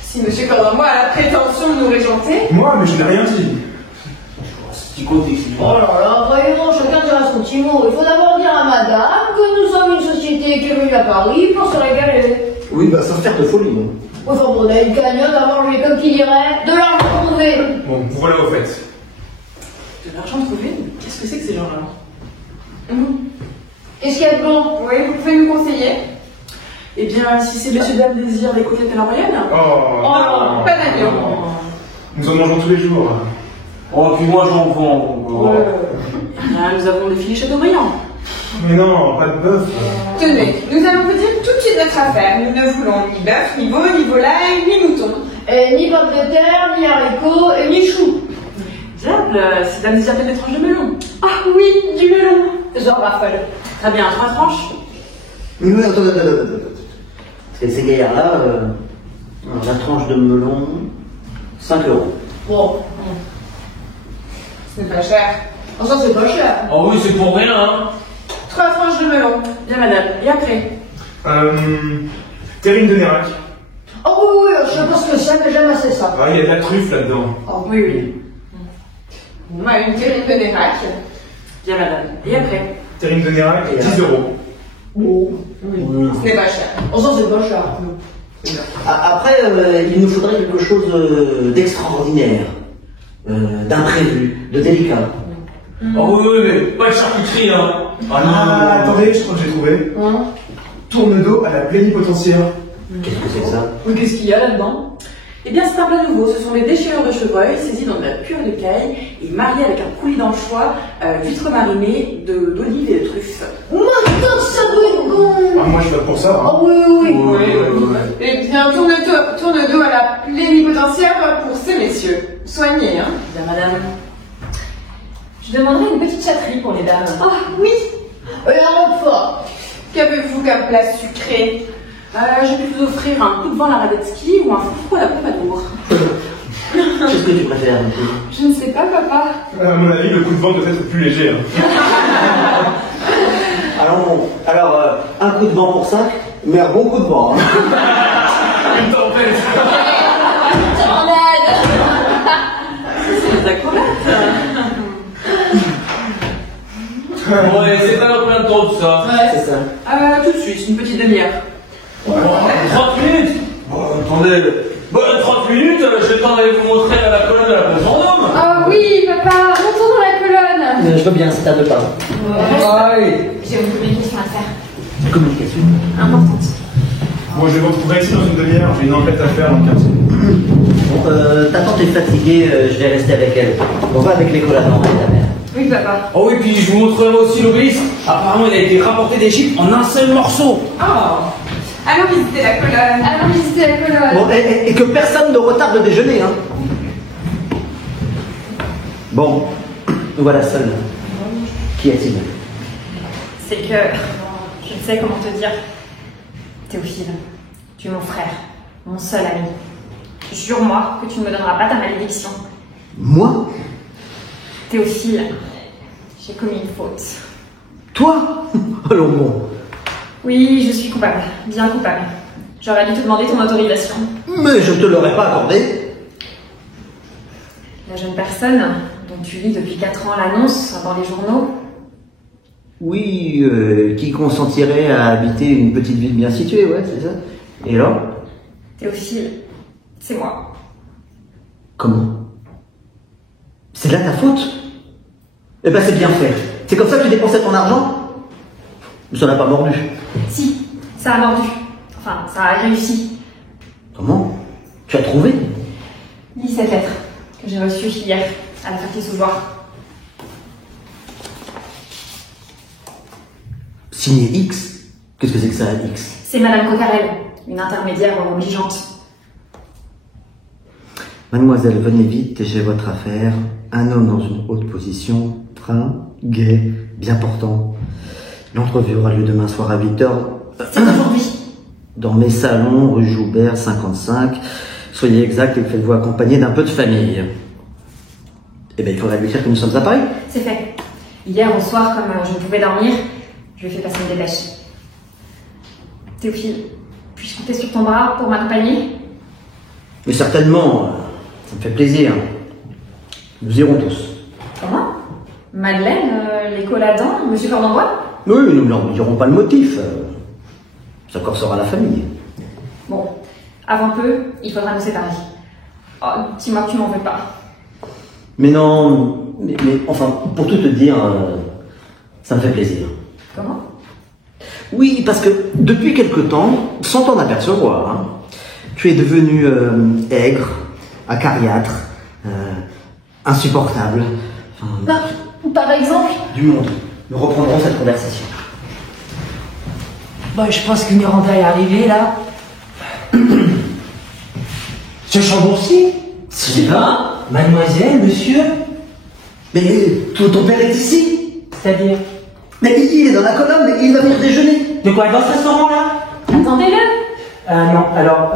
Si monsieur Cordenbois a la prétention de nous régenter. Moi, mais je n'ai rien dit. Petit côté, c'est Oh là là, vraiment, chacun dira son petit mot. Il faut d'abord dire à madame que nous sommes une société qui est venue à Paris pour se régaler. Oui, bah sans faire de folie, non. Enfin bon, on a une cagnotte à manger, comme qui dirait, de l'argent trouvé. Bon, vous voilà au fait. De l'argent trouvé? Qu'est-ce que c'est que ces gens-là? Qu'est-ce qu'il y a de bon? Oui, vous pouvez nous conseiller? Eh bien, si ces messieurs dames désirent des côtelettes à l'Orienne. Oh non, pas d'avion. Nous en mangeons tous les jours. Oh, puis moi j'en vends. Nous avons des filets Chateaubriand. Mais non, pas de bœuf. Tenez, nous allons vous dire tout de suite notre affaire. Nous ne voulons ni bœuf, ni veau, ni volaille, ni mouton. Et ni pommes de terre, ni haricots, et ni choux. Diable, ces dames désirent des tranches de melon. Ah oui, du melon. J'en raffole. Très bien, 3 tranches. Oui, attends. Parce que ces gaillards-là, la tranche de melon, 5 €. Bon. Ce n'est pas cher. Oh, ça c'est pas cher. Oh oui, c'est pour rien, hein. 3 tranches de melon. Bien, madame. Et après? Terrine de Nérac. Oh oui, je sais pas ce que c'est, mais j'aime assez ça. Ah, il y a de la truffe là-dedans. Oh, oui. On a une terrine de Nérac. Bien, madame. Et après? Terrine de Nérac, 10 €. Oh. Ce n'est pas cher. Oh, ça c'est pas cher. Après, il nous faudrait quelque chose d'extraordinaire, d'imprévu, de délicat. Oh oui, mais pas de charcuterie, hein. Ah, attendez, je crois que j'ai trouvé. Tourne-dos à la plénipotentiaire. Qu'est-ce que c'est que ça? Oui, qu'est-ce qu'il y a là-dedans? Eh bien, c'est un plat nouveau. Ce sont les déchirures de chevreuil saisies dans de la purée de caille et mariées avec un coulis d'anchois, d'huîtres marinées, d'olives et de truffes. Mon putain, ça doit être bon. Ah, moi, je vote pour ça. Hein. Oh oui. Eh bien, tourne dos à la plénipotentiaire pour ces messieurs. Soignez, hein. Bien, madame. Je demanderai une petite chatterie pour les dames. Ah oui. Et un repas. Qu'avez-vous comme plat sucré? Je vais vous offrir un coup de vent à la Radetzky ou un foufou à la Pompadour. Qu'est-ce que tu préfères? Je ne sais pas, papa. À mon avis, le coup de vent doit être plus léger. Hein. Alors, un coup de vent pour 5, mais un bon coup de vent. Hein. Une tempête. Tornade. C'est des acrobates. Bon, allez, c'est pas combien de temps tout ça? Ouais. C'est ça. Tout de suite, une petite demi-heure. 30 minutes. Bon, attendez. 30 minutes, je vais temps d'aller vous montrer la colonne de la place Vendôme. Ah oui, papa, montons dans la colonne. Je veux bien, c'est à 2 pas. J'ai une communication à faire. Communication. Importante. Bon, je vais vous retrouver ici dans une demi-heure. J'ai une enquête à faire dans le quartier. Bon, ta tante est fatiguée, je vais rester avec elle. On va avec l'école à ta mère. Oui, papa. Oh oui, puis je vous montrerai aussi l'obélisque. Apparemment, il a été rapporté d'Égypte en un seul morceau. Oh. Allons visiter la colonne. Bon, et que personne ne retarde le déjeuner, hein. Bon, nous voilà seuls. Qui est-il? C'est que je ne sais comment te dire. Théophile, tu es mon frère, mon seul ami. Jure-moi que tu ne me donneras pas ta malédiction. Moi? Théophile, j'ai commis une faute. Toi? Allons bon. Oui, je suis coupable, bien coupable. J'aurais dû te demander ton autorisation. Mais je ne te l'aurais pas accordé. La jeune personne dont tu lis depuis 4 ans l'annonce dans les journaux. Oui, qui consentirait à habiter une petite ville bien située, ouais, c'est ça. Et alors? Théophile, c'est moi. Comment? C'est là ta faute? Eh ben c'est bien fait. C'est comme ça que tu dépensais ton argent? Ça n'a pas mordu. Si, ça a mordu. Enfin, ça a réussi. Comment? Tu as trouvé? Lis cette lettre que j'ai reçue hier à la Ferté-sous-Bois. Signé X? Qu'est-ce que c'est que ça, X? C'est Madame Coquarel, une intermédiaire obligeante. Mademoiselle, venez vite, j'ai votre affaire. Un homme dans une haute position, train, gai, bien portant. L'entrevue aura lieu demain soir à 8h. C'est aujourd'hui. Dans mes salons, rue Joubert, 55. Soyez exact et faites-vous accompagner d'un peu de famille. Eh bien, il faudrait lui dire que nous sommes à Paris. C'est fait. Hier au soir, comme je ne pouvais dormir, je lui ai fait passer une dépêche. Théophile, puis-je compter sur ton bras pour m'accompagner? Mais certainement, ça me fait plaisir. Nous irons tous. Comment? Madeleine, les Colladans, Monsieur Cordenbois? Oui, nous ne leur dirons pas le motif. Ça corsera la famille. Bon, avant peu, il faudra nous séparer. Oh, dis-moi que tu m'en veux pas. Mais non, mais enfin, pour tout te dire, ça me fait plaisir. Comment? Oui, parce que depuis quelque temps, sans t'en apercevoir, hein, tu es devenu aigre, acariâtre, insupportable. Enfin, Par exemple? du monde. Nous reprendrons cette conversation. Bah, je pense que Miranda est arrivée, là. Ce Chambourcy? C'est pas. Mademoiselle, monsieur? Mais ton père est ici. C'est-à-dire? Mais il est dans la colonne, mais il va venir déjeuner. De quoi? Dans ce restaurant-là? Attendez-le! Non, alors,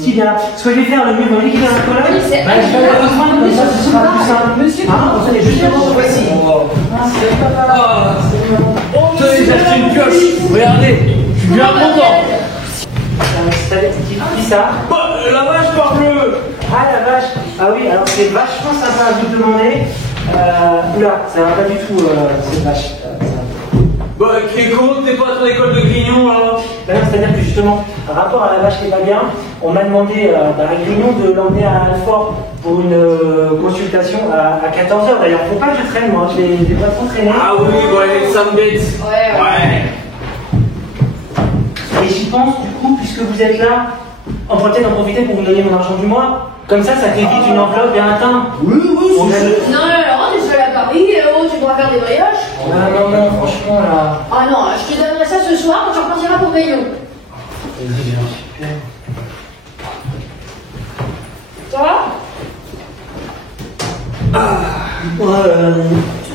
si bien là, ce que je vais faire, le mieux, vous voulez qu'il y ait un colonne? Oui, c'est- Bah, je vais le reprendre, comme ça, ce sera plus simple. Monsieur- Hein, vous savez, justement, voici. Tenez, j'ai acheté une pioche. Regardez, je suis bien content. Qui ça? La vache parbleu. Ah, la vache. Ah oui, alors c'est vachement sympa à vous demander. Oula, ça va pas du tout, cette vache. Bah, comment t'es pas à ton école de Grignon, alors? Ben non, c'est-à-dire que justement, par rapport à la vache qui est pas bien, on m'a demandé à Grignon de l'emmener à Alfort pour une consultation à 14h. D'ailleurs, faut pas que je traîne, moi, je vais pas trop traîner. Ah oui, ouais, les Sambits. Ouais. Et j'y pense, du coup, puisque vous êtes là, on pourrait peut-être en profiter pour vous donner mon argent du mois. Comme ça t'évite une enveloppe et un teint. Oui, Non, Laurent, t'es seul à Paris, tu pourras faire des voyages. Non, franchement, là. Ah non, je te donnerai ce soir quand tu repartiras pour Veillon. Ça va?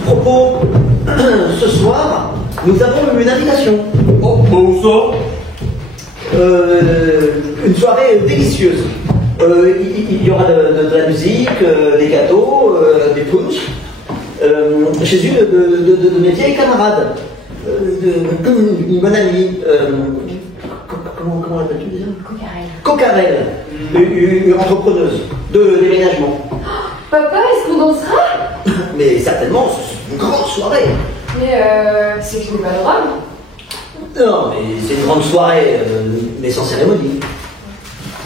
Propos, ce soir, nous avons une invitation. Oh, où ça? Une soirée délicieuse. Il y aura de la musique, des gâteaux, des punch. Chez une de mes vieilles camarades. Une bonne amie. Comment l'appelles-tu déjà? Cocarelle. Une entrepreneuse de déménagement. Papa, est-ce qu'on dansera? Mais certainement, c'est une grande soirée. Mais c'est que je n'ai pas le droit. Non, mais c'est une grande soirée, mais sans cérémonie.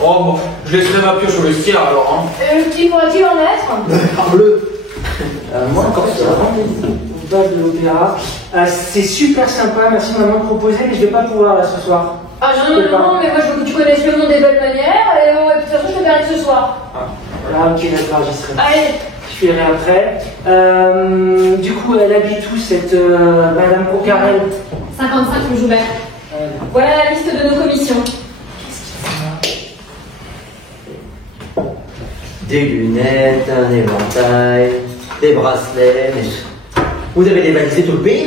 Oh, bon, je laisserai ma pioche au vestiaire alors. Hein. Qui pourra-t-il en mettre? Parle-le. Moi, Encore quand sur la base de l'opéra. C'est super sympa, merci maman de proposer, mais je vais pas pouvoir là ce soir. Ah non, mais moi je veux que tu connaisses le monde des belles manières, et de toute façon je te verrai ce soir. Voilà, ok, d'accord, j'y serai. Allez. Je filerai après. Du coup, elle habite où cette Madame Cocarelle? 55 rue Joubert. Voilà la liste de nos commissions. Des lunettes, un éventail, des bracelets. Vous avez dévalisé tout le pays?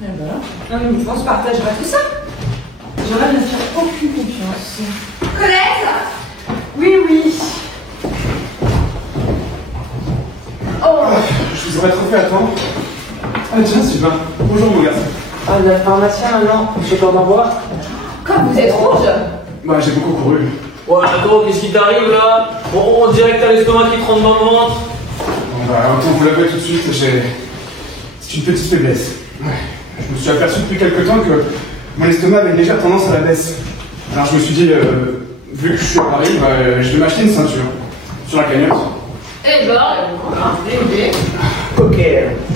Non, mais on se partagera tout ça. J'aurais ne faire aucune confiance. Colette? Oui. Oh, je vous aurais trop fait attendre. Ah tiens, Sylvain. Bonjour mon garçon. Ah, le pharmacien, non, je peux en voir. Comme vous êtes rouge. Bah j'ai beaucoup couru. Ouais, attends, qu'est-ce qui t'arrive là? Bon, on dirait que t'as l'estomac qui te rentre dans le ventre. Bon bah autant vous l'avouer tout de suite, c'est une petite faiblesse. Ouais. Je me suis aperçu depuis quelque temps que mon estomac avait une légère tendance à la baisse. Alors je me suis dit, vu que je suis à Paris, je vais m'acheter une ceinture. Sur la cagnotte. Eh ben, bébé. Ok,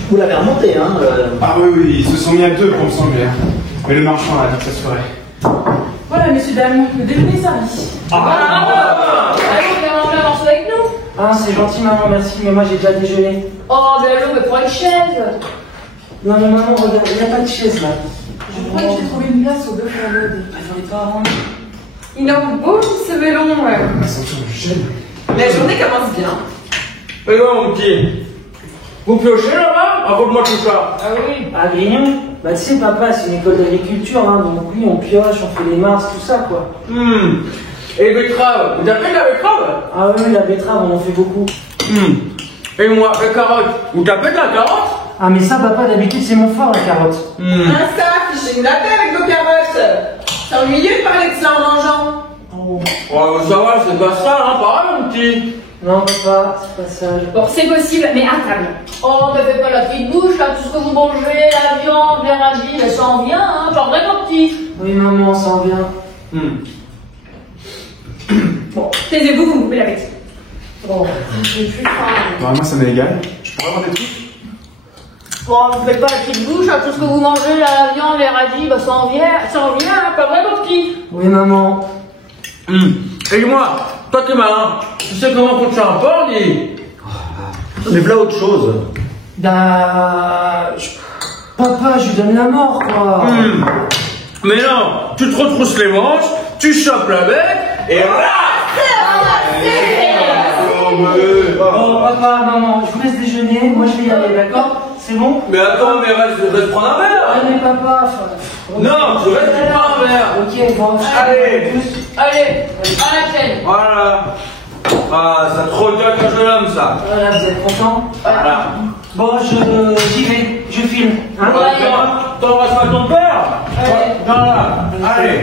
vous l'avez remonté, hein Ah oui, ils se sont mis à deux pour me sembler. Mais le marchand a dit que ça se ferait. Voilà, messieurs, dames, le déjeuner est servi. Allez, on va manger un morceau avec nous. Ah, c'est gentil maman, merci, mais moi j'ai déjà déjeuné. Oh, mais allons, mais prends une chaise. Non mais maman, regarde, il n'y a pas de chaise là. Je crois que j'ai trouvé une place au deux frères j'en ai pas à rendre. Il en beau ce melon, ouais. La ceinture me gêne. La journée commence bien. Et là, mon petit, vous piochez là-bas? Raconte-moi tout ça. Ah oui. À Grignon? Bah tu sais papa, c'est une école d'agriculture, hein, donc oui, on pioche, on fait des mars, tout ça quoi. Et les betteraves? Vous tapez la betterave? Ah oui, la betterave, on en fait beaucoup. Et moi, les carottes? Vous tapez de la carotte? Ah mais ça papa, d'habitude c'est mon fort la carotte. Un sac, fichez une appel avec nos carottes. C'est ennuyeux de parler de ça en mangeant. Oh. Ouais, ça va, c'est pas ça, hein, pareil, mon petit. Non papa, c'est pas ça. Bon, c'est possible, mais à table. Oh, mais faites pas la petite bouche, là, tout ce que vous mangez, la viande, les radis, mais ça en vient, hein, j'en vrai mon petit. Oui maman, ça en vient. Bon, taisez-vous, vous me coupez l'appétit. Bon, j'ai plus faim. Bah, moi ça m'est égal. Je pourrais avoir des trucs. Bon, vous faites pas la petite bouche, là, tout ce que vous mangez, la viande, les radis, bah ça en vient, hein, pas vrai mon petit. Oui maman. Et moi, toi t'es malin. Tu sais comment coûte un porc, dis? Mais voilà autre chose. Bah... Papa, je lui donne la mort quoi. Mais non, tu te retrousses les manches, tu chopes la bête, et voilà. Bon papa, maman, je vous laisse déjeuner, moi je vais y aller, d'accord? C'est bon? Mais attends, mais reste prendre un verre. Ah mais papa... Non, je reste prendre un verre. Ok, bon, Allez. Allez, à la chaîne. Voilà. Ah, ça te regarde un jeune homme, ça. Voilà, vous êtes content? Voilà. Bon, j'y vais, je filme. Hein? T'embrasses pas ton père? Allez. Voilà. Allez.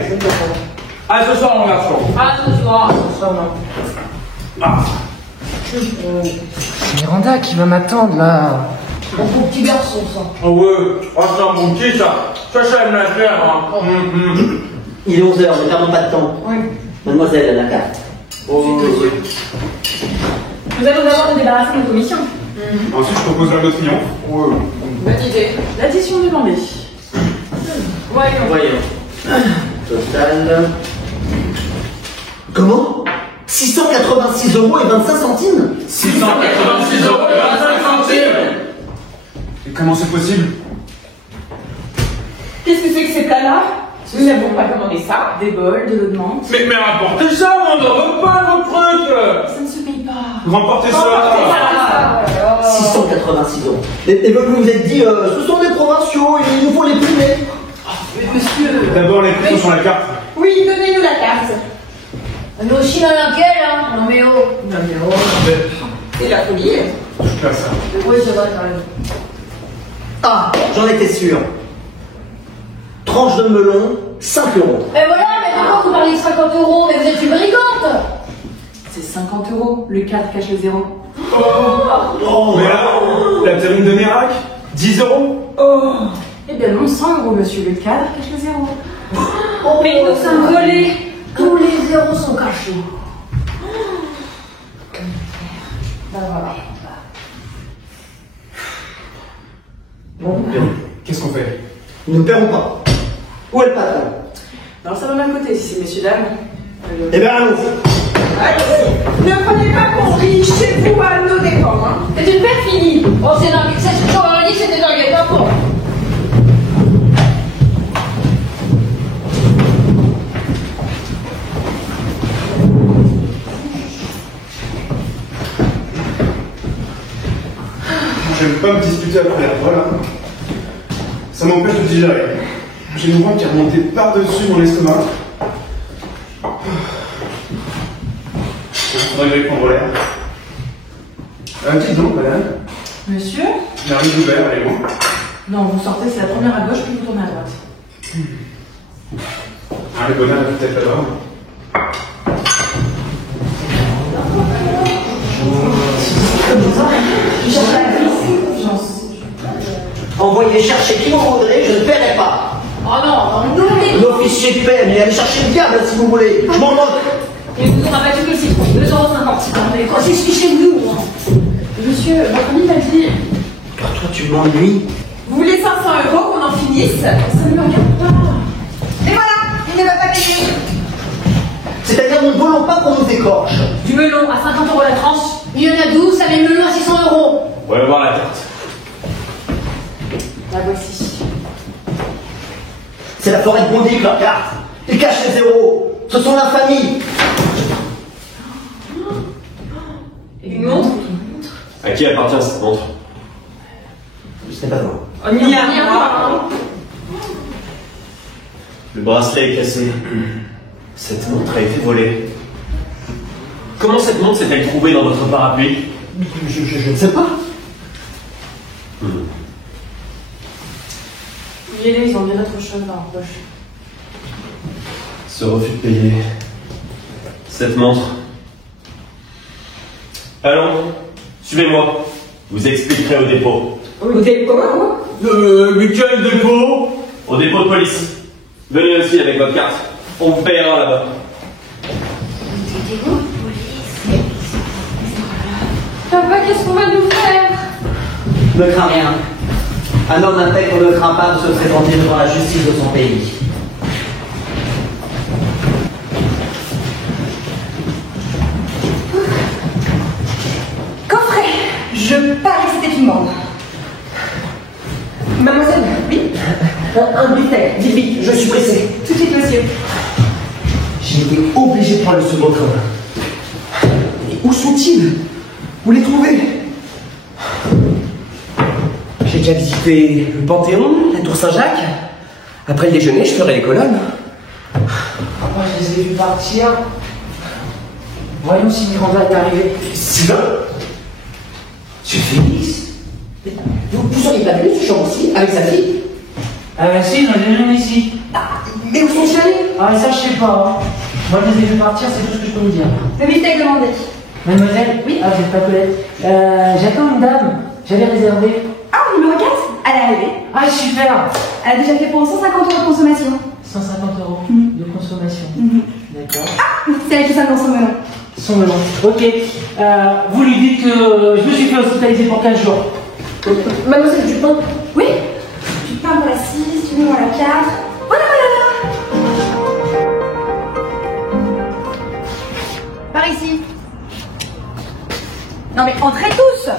Allez, ce soir, mon garçon. À ce soir. Ça, non. C'est Miranda qui va m'attendre là. Bon, petit garçon, ça. Oh ouais, franchement, mon petit, ça me la faire, hein. Il est 11h, ne perdons pas de temps. Oui. Mademoiselle, la carte. Oh, Nous allons d'abord nous débarrasser de nos commissions. Ensuite, je propose un autre triomphe. Bonne idée. L'addition demandée. Voyons. Total. Comment 686 € et 25 centimes 686 € et 25 centimes. Et comment c'est possible? Qu'est-ce que c'est que ces plats-là? Nous n'avons pas commandé ça. Des bols, de l'eau de menthe. Mais rapportez ça, on n'en veut pas vos trucs. Ça ne se paye pas. Remportez ça. 686 euros. Et vous vous êtes dit, ce sont des provinciaux, il nous faut les primer. Monsieur... D'abord, les prix sont sur la carte. Oui, donnez-nous la carte. Nous aussi, dans laquelle, hein? Non, mais oh. Non, mais oh. C'est la folie. Je suis pas ça. Oui, c'est vrai, t'as raison. Ah, j'en étais sûr. Tranche de melon, 5 euros. Mais voilà, mais pourquoi vous parlez de 50 €? Mais vous êtes une brigande! C'est 50 €. Le cadre cache le zéro. Oh, mais là, la terrine de Nérac, 10 euros. Oh. Eh bien non, 100 €, monsieur. Le cadre cache le zéro. Oh, mais nous sommes volés! Tous les zéros sont cachés. Ben voilà. Bon, Qu'est-ce qu'on fait? nous ne paierons pas. Où est le patron? Alors ça va d'un côté, si c'est messieurs, dames. Eh bien, allons. Allez, ne prenez pas pour riche chez vous à nos dépens. Hein. C'est une perfidie! Oh, c'est dingue! J'aurais dit que c'était dingue, pas pour! J'aime pas me disputer après, voilà. Ça m'empêche de digérer. J'ai une voix qui est remontée par-dessus mon estomac. Il faudrait que j'aille prendre l'air. Dites donc, madame. Monsieur? La rue d'Ouvert, elle est où? Non, vous sortez, c'est la première à gauche, puis vous tournez à droite. Ah, le bonheur est peut-être là-bas. Envoyez chercher qui vous voudrez, je ne paierai pas. Oh non, nous, les... L'officier de paie, mais allez chercher le diable si vous voulez. Je m'en moque. Et vous aurez battu que le citron, 2,50 €. Mais quand c'est chez nous, hein. Monsieur, votre ami m'a dit... Car toi, tu m'ennuies. Vous voulez 500 € qu'on en finisse? Ça ne me regarde pas. Et voilà, il ne va pas payer. C'est-à-dire, nous ne voulons pas qu'on nous écorche. Du melon à 50 € la tranche. Il y en a 12, ça met le melon à 600 €. On va voir la carte. La voici. C'est la forêt de Bondy, leur carte. Ils cachent les zéros. Ce sont l'infamie. Une montre? À qui appartient cette montre? Ce n'est pas moi. On y a rien. Le bracelet est cassé. Cette montre a été volée. Comment cette montre s'est-elle trouvée dans votre parapluie? Je ne sais pas. Viens, ils ont bien autre chose dans leur poche. Ce refus de payer. Cette montre. Allons, suivez-moi. Vous expliquerez au dépôt. Au dépôt? Mais quel dépôt? Au dépôt de police. Venez aussi avec votre carte. On vous payera là-bas. Papa, qu'est-ce qu'on va nous faire? Ne crains rien. Un homme intègre ne craint pas de se présenter devant la justice de son pays. Coffret. Je parie que c'était une bande. Mademoiselle, oui? Un buffet, dis vite, je suis pressé. Tout de suite, monsieur. J'ai été obligé de prendre le second train. Et où sont-ils? Où les trouver? J'ai déjà visité le Panthéon, la Tour Saint-Jacques. Après le déjeuner, je ferai les colonnes. Moi, je les ai vus partir. Voyons si Miranda est arrivé. Sylvain? C'est Félix? Vous auriez pas vu ce champ aussi, avec sa fille? Si, j'en ai une ici. Mais où sont-ils allés? Ah, ça, je sais pas. Hein. Moi, je les ai vus partir, c'est tout ce que je peux vous dire. Le bifteck demandé. Mademoiselle? Oui. Ah, vous n'êtes pas Colette. J'attends une dame. J'avais réservé. Ah, numéro 4? Elle est arrivée. Ah, super. Elle a déjà fait pour 150 € de consommation. 150 € de consommation. D'accord. Ah, c'est elle qui s'annonce son melon. Son melon. Ok. Vous lui dites que je me suis fait hospitaliser pour 15 jours. Mademoiselle Dupin? Oui. Dupin pour la 6, tu mets pour la 4. Voilà, voilà. Par ici. Non mais entrez tous.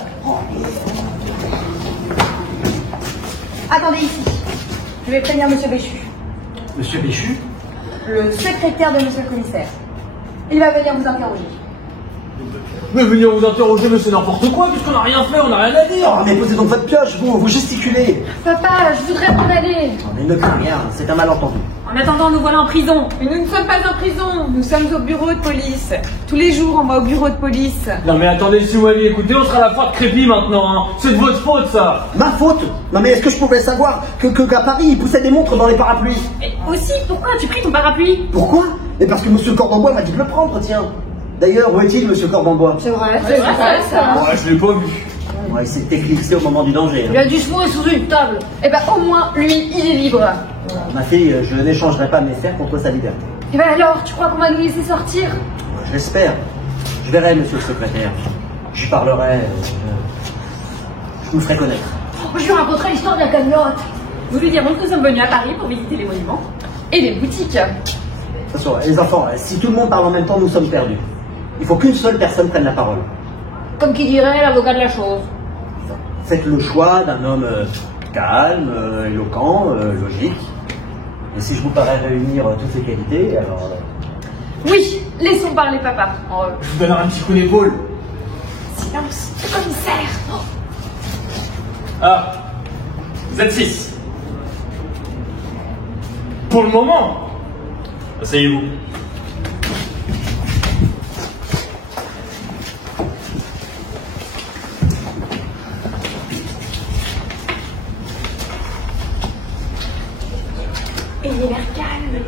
Attendez ici. Je vais prévenir Monsieur Béchu. Monsieur Béchu? Le secrétaire de monsieur le commissaire. Il va venir vous interroger. Mais venir vous interroger, mais c'est n'importe quoi, puisqu'on n'a rien fait, on n'a rien à dire. Oh, mais posez donc votre pioche, vous gesticulez. Papa, je voudrais m'en aller. Oh, mais ne crains rien, c'est un malentendu. En attendant, nous voilà en prison. Mais nous ne sommes pas en prison, nous sommes au bureau de police. Tous les jours, on va au bureau de police. Non mais attendez, si vous m'aviez écouté, on sera à la fois de crépi maintenant, hein. C'est de votre faute, ça. Ma faute? Non mais est-ce que je pouvais savoir qu'à Paris, ils poussaient des montres dans les parapluies? Et aussi, pourquoi as-tu pris ton parapluie? Pourquoi? Mais parce que monsieur Cordon-Bois m'a dit de le prendre, tiens. D'ailleurs, où est-il, monsieur Cordon-Bois? C'est vrai, C'est vrai, ça. Ouais, je l'ai pas vu. Ouais, il s'est éclipsé au moment du danger. Il a dû se mourir sous une table. Eh ben au moins, lui, il est libre. Ma fille, je n'échangerai pas mes fers contre sa liberté. Eh ben alors, tu crois qu'on va nous laisser sortir? Je l'espère. Je verrai, monsieur le secrétaire. Je lui parlerai. Je vous ferai connaître. Je lui raconterai l'histoire de la cagnotte. Nous lui dirons que nous sommes venus à Paris pour visiter les monuments et les boutiques. De toute façon, les enfants, si tout le monde parle en même temps, nous sommes perdus. Il faut qu'une seule personne prenne la parole. Comme qui dirait l'avocat de la chose. Faites le choix d'un homme calme, éloquent, logique. Et si je vous parais réunir toutes ces qualités, alors... Oui, laissons parler papa. Je vous donnerai un petit coup d'épaule. Silence, le commissaire. Ah, vous êtes 6. Pour le moment. Asseyez-vous. Ayez l'air calme,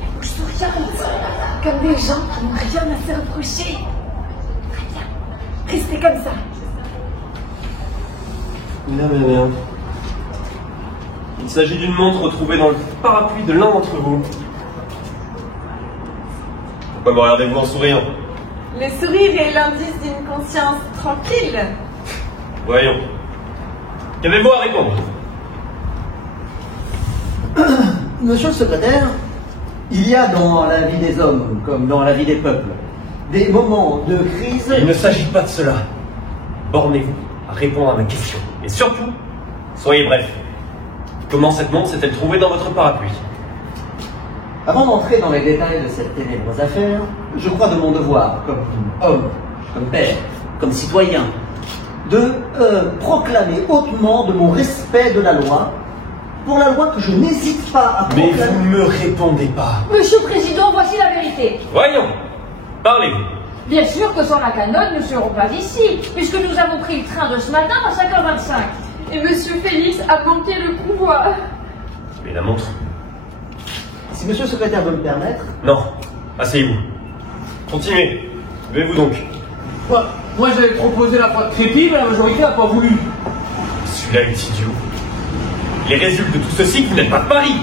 la bouche souriante, comme des gens qui n'ont rien à se reprocher. Très bien, restez comme ça. Bien. Il s'agit d'une montre retrouvée dans le parapluie de l'un d'entre vous. Pourquoi me regardez-vous en souriant? Le sourire est l'indice d'une conscience tranquille. Voyons. Qu'avez-vous à répondre? Monsieur le secrétaire, il y a dans la vie des hommes, comme dans la vie des peuples, des moments de crise... Il ne s'agit pas de cela. Bornez-vous à répondre à ma question. Et surtout, soyez bref. Comment cette montre s'est-elle trouvée dans votre parapluie? Avant d'entrer dans les détails de cette ténébreuse affaire, je crois de mon devoir, comme homme, comme père, comme citoyen, de proclamer hautement de mon respect de la loi, pour la loi que je n'hésite pas à proclamer... Mais vous ne me répondez pas. Monsieur le Président, voici la vérité. Voyons, parlez-vous. Bien sûr que sans la cagnotte, nous ne serons pas ici, puisque nous avons pris le train de ce matin à 5h25. Et monsieur Félix a manqué le convoi. Mais la montre? Si monsieur le secrétaire veut me permettre... Non, asseyez-vous. Continuez. Levez-vous donc. Moi j'avais proposé la fois de crépi, mais la majorité n'a pas voulu. Celui-là est idiot. Il résulte de tout ceci que vous n'êtes pas de Paris.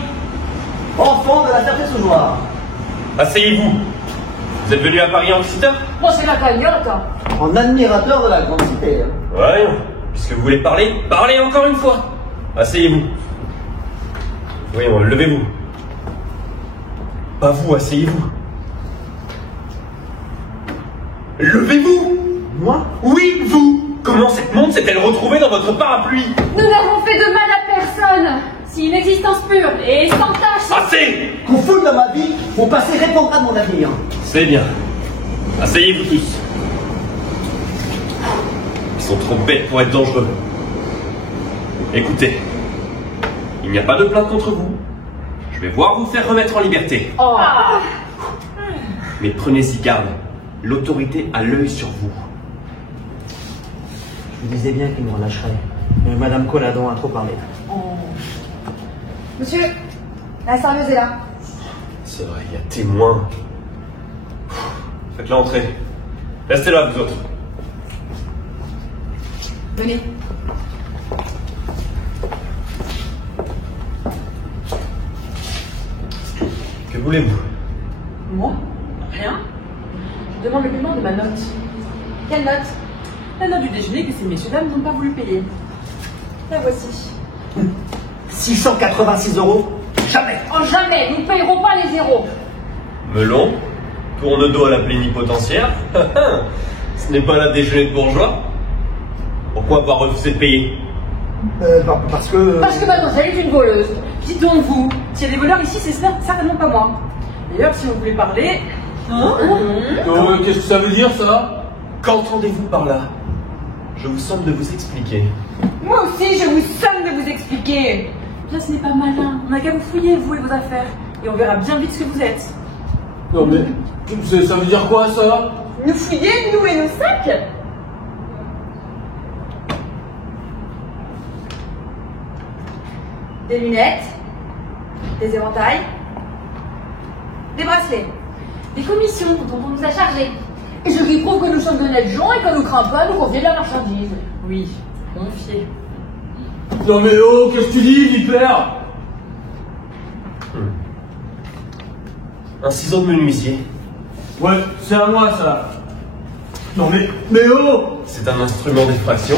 Enfant de la Ferté-Saugeois. Asseyez-vous. Vous êtes venu à Paris en visiteur? Bon, c'est la cagnotte. En admirateur de la grande cité. Hein. Voyons. Puisque vous voulez parler, parlez encore une fois. Asseyez-vous. Voyons, levez-vous. Pas vous, asseyez-vous. Levez-vous! Moi? Oui, vous! Comment cette montre s'est-elle retrouvée dans votre parapluie? Nous n'avons fait de mal à personne. Si une existence pure et sans tache. Assez! Qu'on foule dans ma vie, mon passé répondra de mon avenir. C'est bien. Asseyez-vous tous. Ils sont trop bêtes pour être dangereux. Écoutez, il n'y a pas de plainte contre vous. Je vais voir vous faire remettre en liberté. Oh. Mais prenez-y garde. L'autorité a l'œil sur vous. Je vous disais bien qu'il me relâcherait. Mais Madame Colladon a trop parlé. Monsieur, la serveuse est là. C'est vrai, il y a témoin. Faites-la entrer. Restez là, vous autres. Venez. Que voulez-vous? Moi? Rien. Je demande le paiement de ma note. Quelle note? La note du déjeuner que ces messieurs dames n'ont pas voulu payer. La voici. 686 €? Jamais! Oh, jamais. Nous ne payerons pas les zéros. Melon, tourne dos à la plénipotentiaire. Ce n'est pas la déjeuner de bourgeois. Pourquoi pas refuser de payer? Parce que... Parce que mademoiselle est une voleuse. Dites donc vous, s'il y a des voleurs ici, c'est certainement pas moi. D'ailleurs, si vous voulez parler... Qu'est-ce que ça veut dire, ça? Qu'entendez-vous par là? Je vous somme de vous expliquer. Moi aussi, je vous somme de vous expliquer. Là, ce n'est pas malin. On n'a qu'à vous fouiller, vous et vos affaires. Et on verra bien vite ce que vous êtes. Non mais, ça veut dire quoi, ça? Nous fouiller, nous et nos sacs? Des lunettes, des éventails, des bracelets, Des commissions dont on nous a chargés. Et ce qui prouve que nous sommes d'honnêtes gens et qu'on ne craint pas nous confier de la marchandise. Oui, confiés. Non mais oh, qu'est-ce que tu dis, vipère? Un ciseau de menuisier. Ouais, c'est à moi, ça. Non mais oh! C'est un instrument d'effraction.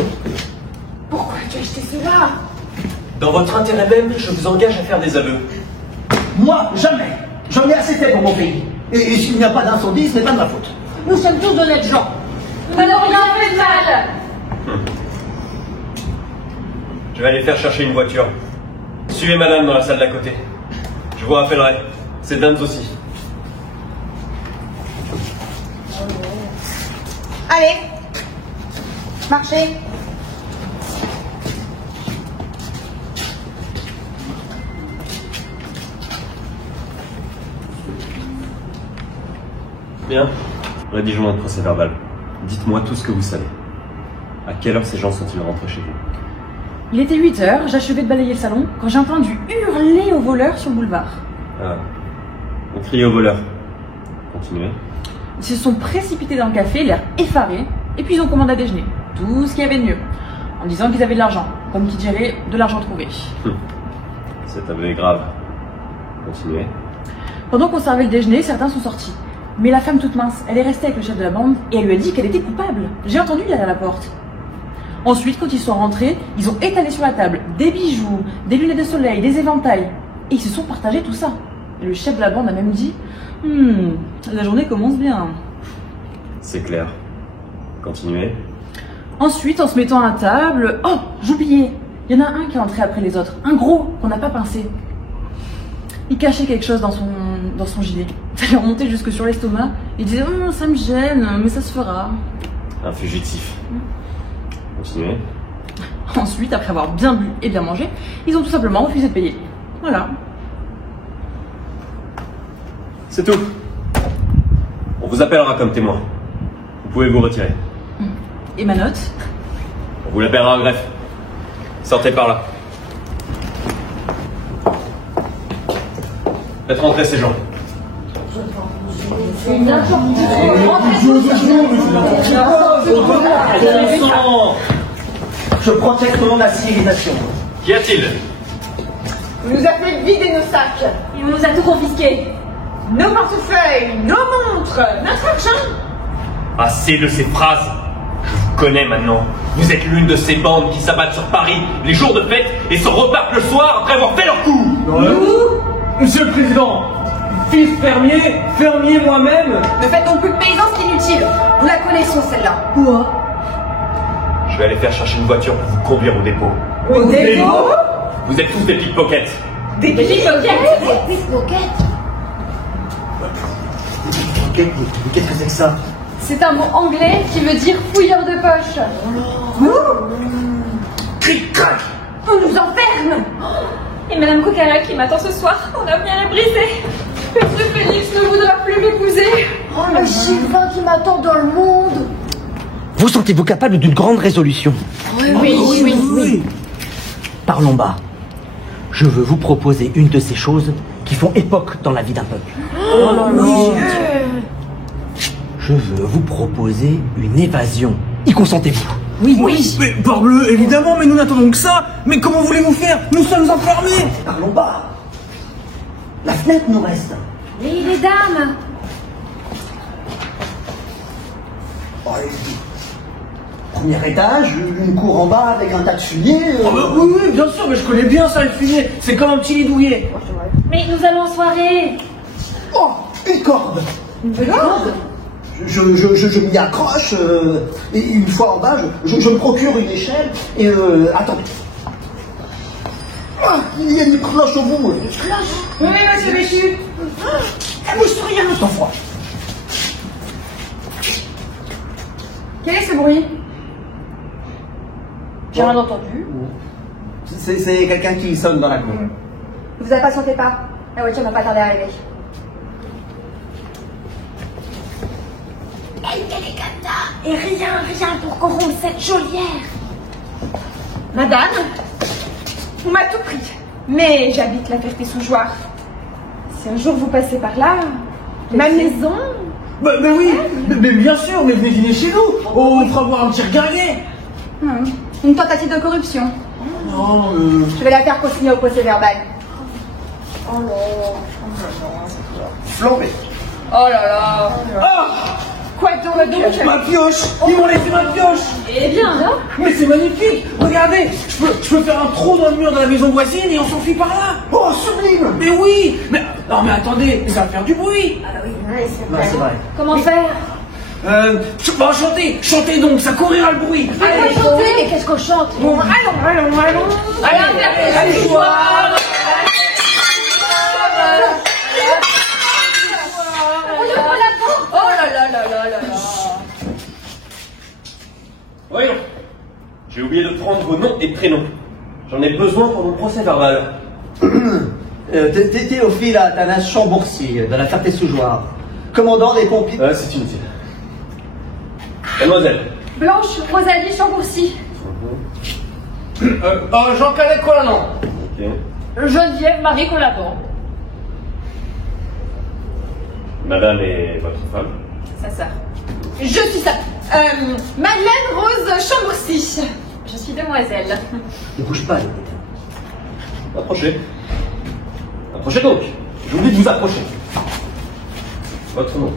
Pourquoi tu as acheté cela? Dans votre intérêt même, je vous engage à faire des aveux. Moi, jamais. J'en ai assez fait pour mon pays. Et s'il n'y a pas d'incendie, ce n'est pas de ma faute. Nous sommes tous d'honnêtes gens. Nous n'avons rien fait de mal. Je vais aller faire chercher une voiture. Suivez madame dans la salle d'à côté. Je vous rappellerai. C'est dames aussi. Allez, marchez. Bien. Rédigeons notre procès-verbal. Dites-moi tout ce que vous savez. À quelle heure ces gens sont-ils rentrés chez vous? Il était 8 h, j'achevais de balayer le salon quand j'ai entendu hurler aux voleurs sur le boulevard. Ah. On criait aux voleurs. Continuez. Ils se sont précipités dans le café, l'air effarés, et puis ils ont commandé à déjeuner. Tout ce qu'il y avait de mieux. En disant qu'ils avaient de l'argent. Comme qui dirait, de l'argent trouvé. Cet aveu est grave. Continuez. Pendant qu'on servait le déjeuner, certains sont sortis. Mais la femme toute mince, elle est restée avec le chef de la bande et elle lui a dit qu'elle était coupable. J'ai entendu derrière la porte. Ensuite, quand ils sont rentrés, ils ont étalé sur la table des bijoux, des lunettes de soleil, des éventails. Et ils se sont partagés tout ça. Et le chef de la bande a même dit la journée commence bien. C'est clair. Continuez. Ensuite, en se mettant à table... Oh, j'oubliais. Il y en a un qui est entré après les autres. Un gros qu'on n'a pas pincé. Il cachait quelque chose dans son gilet. Ça lui remontait jusque sur l'estomac. Il disait ça me gêne, mais ça se fera. Un fugitif. Continuez. Ensuite, après avoir bien bu et bien mangé, ils ont tout simplement refusé de payer. Voilà. C'est tout. On vous appellera comme témoin. Vous pouvez vous retirer. Et ma note? On vous l'appellera en greffe. Sortez par là. Faites rentrer ces gens. Je proteste mon civilisation. Qu'y a-t-il? Il nous a fait vider nos sacs, Il nous a tout confisqué. nos portefeuilles, nos montres, notre argent. Assez de ces phrases. Je vous connais maintenant. Vous êtes l'une de ces bandes qui s'abattent sur Paris les jours de fête et se repartent le soir après avoir fait leur coup. Monsieur le Président, fils fermier moi-même. Ne faites donc plus de paysans, c'est inutile. Nous la connaissons, celle-là. Quoi? Je vais aller faire chercher une voiture pour vous conduire au dépôt. Au dépôt? Vous êtes tous des pickpockets. Des pickpockets? Qu'est-ce que c'est que ça? C'est un mot anglais qui veut dire fouilleur de poche. Cric-crac. On nous enferme. Et Madame Coquara qui m'attend ce soir, mon avenir est brisé. Monsieur Félix ne voudra plus m'épouser. Oh, le Sylvain qui m'attend dans le monde. Vous sentez-vous capable d'une grande résolution? Oui. Parlons bas. Je veux vous proposer une de ces choses qui font époque dans la vie d'un peuple. Je veux vous proposer une évasion. Y consentez-vous? Oui. Mais parbleu, évidemment, mais nous n'attendons que ça. Mais comment voulez-vous faire? Nous sommes enfermés. Parlons bas. La fenêtre nous reste. Les dames. Oh, premier étage, une cour en bas avec un tas de fumier. Oui, bien sûr, mais je connais bien ça, le fumier. C'est comme un petit lit douillet. Mais nous allons en soirée. Oh, une corde. Une corde? Je m'y accroche, et une fois en bas, je me procure une échelle, et attendez. Il y a une cloche au bout. Une cloche? Oui, monsieur Béchu. Elle bouge sur rien, cet enfant. Quel est ce bruit? J'ai rien entendu. C'est quelqu'un qui sonne dans la cour. Ne vous impatientez pas. La voiture va pas tarder à arriver. Et rien pour corrompre cette geôlière. Madame, on m'a tout pris. Mais j'habite la Ferté-sous-Jouarre. Si un jour vous passez par là, ma maison... Mais oui, mais bien sûr, mais venez dîner chez nous. On fera boire un petit regarder. Une tentative de corruption. Non, Je vais la faire consigner au procès verbal. Oh là Flambé. Oh là là. Ah, Quoi donc? ma pioche. Ils m'ont laissé ma pioche. Eh bien, non? Mais c'est magnifique. Regardez, je peux faire un trou dans le mur de la maison voisine et on s'enfuit par là. Oh, sublime. Mais oui. Non mais attendez, ça va faire du bruit. Ah oui, C'est vrai. Comment faire? Bon, chantez donc, ça courira le bruit. Allez, chanter. Mais qu'est-ce qu'on chante? Bon, allons. À la Ferté-sous-Jouarre. Oh là. Voyons. J'ai oublié de prendre vos noms et prénoms. J'en ai besoin pour mon procès verbal. Théophile Athanas Chambourcy, de la Ferté-sous-Jouarre. Commandant des pompiers. C'est inutile. Mademoiselle. Blanche Rosalie Chambourcy. Jean Canet Collanon. Ok. Geneviève Marie Collaban. Madame et votre femme. Sa sœur. Je suis ça. Madeleine Rose Chambourcy. Je suis demoiselle. Ne bouge pas, Approchez. Approchez donc. J'ai oublié de vous approcher. Votre nom.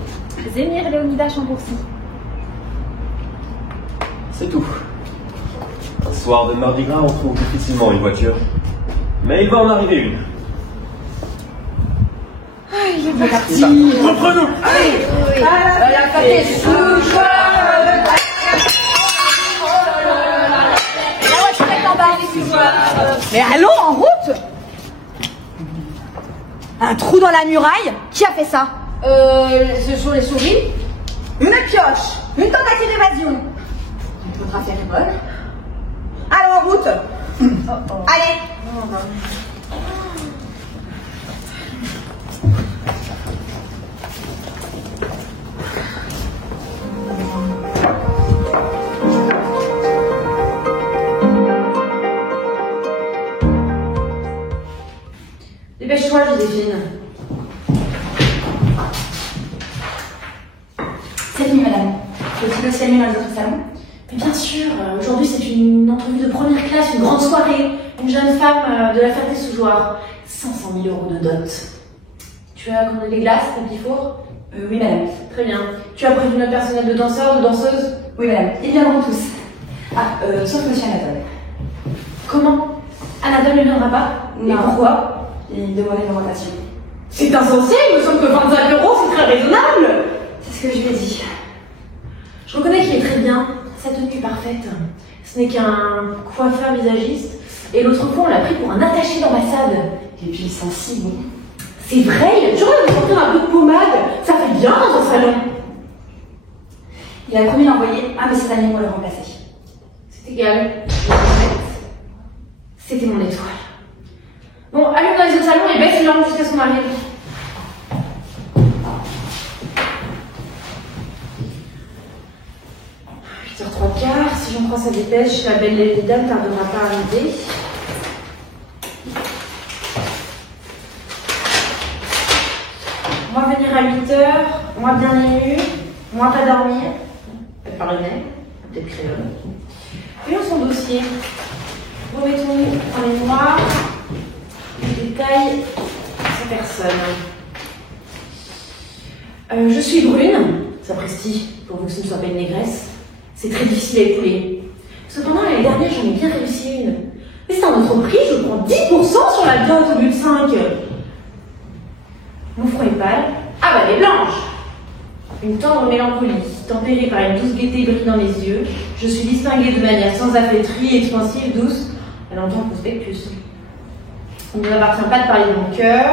Zémire Léonida Chambourcy. C'est tout. Un soir de Mardi Gras, on trouve difficilement une voiture. Mais il va en arriver une. Il est parti. Reprenons. Allez. À la Ferté-sous-Jouarre. La voiture est en bas. Mais allons, en route. Un trou dans la muraille? Qui a fait ça? Ce sont les souris. Une pioche. Une tentative d'évasion. Votre affaire est bonne. Allons, en route. Allez. Dépêche-toi, Joséphine. C'est fini, madame. Faut-il aussi aller dans les autres salons? Mais bien sûr, aujourd'hui c'est une entrevue de première classe, une grande soirée. Une jeune femme de la Ferté-sous-Jouarre. 500 000 € de dot. Tu as commandé des glaces, des petits fours? Oui, madame. Très bien. Tu as prévu notre personnel de danseurs, de danseuses? Oui, madame. Ils viendront tous. Sauf monsieur Anatole. Comment? Anatole ne viendra pas? Non. Et pourquoi? Il demandait une augmentation. C'est insensé, il me semble que 25 €, c'est très raisonnable. C'est ce que je lui ai dit. Je reconnais qu'il est très bien, sa tenue est parfaite. Ce n'est qu'un coiffeur visagiste. Et l'autre fois, on l'a pris pour un attaché d'ambassade. Et puis il sent si bon. C'est vrai, il a toujours l'air de sortir un peu de pommade. Ça fait bien dans un salon. Il a promis d'envoyer un de ses amis pour le remplacer. C'est égal. C'était mon étoile. Bon, allons dans les autres salons et baisse une lampe jusqu'à ce qu'on arrive. h 3:15, si j'en crois sa dépêche, la belle Léonida ne tardera pas à arriver. On va venir à 8h, moi bien ému, moi pas dormir. Elle parvenait, peut-être créole. Voyons son dossier. Remettons-nous en mémoire les détails de sa personne. Je suis brune, sapristi, pour que ce ne soit pas une négresse. C'est très difficile à épauler. Cependant, l'année dernière, j'en ai bien réussi une. Mais c'est un autre prix, je prends 10% sur la dot au lieu de 5. Mon front est pâle. Ah bah, elle est blanche. Une tendre mélancolie, tempérée par une douce gaieté brille dans les yeux. Je suis distinguée de manière sans affaîtrie, expansive, douce, à l'entendre prospectus. Il ne m'appartient pas de parler de mon cœur,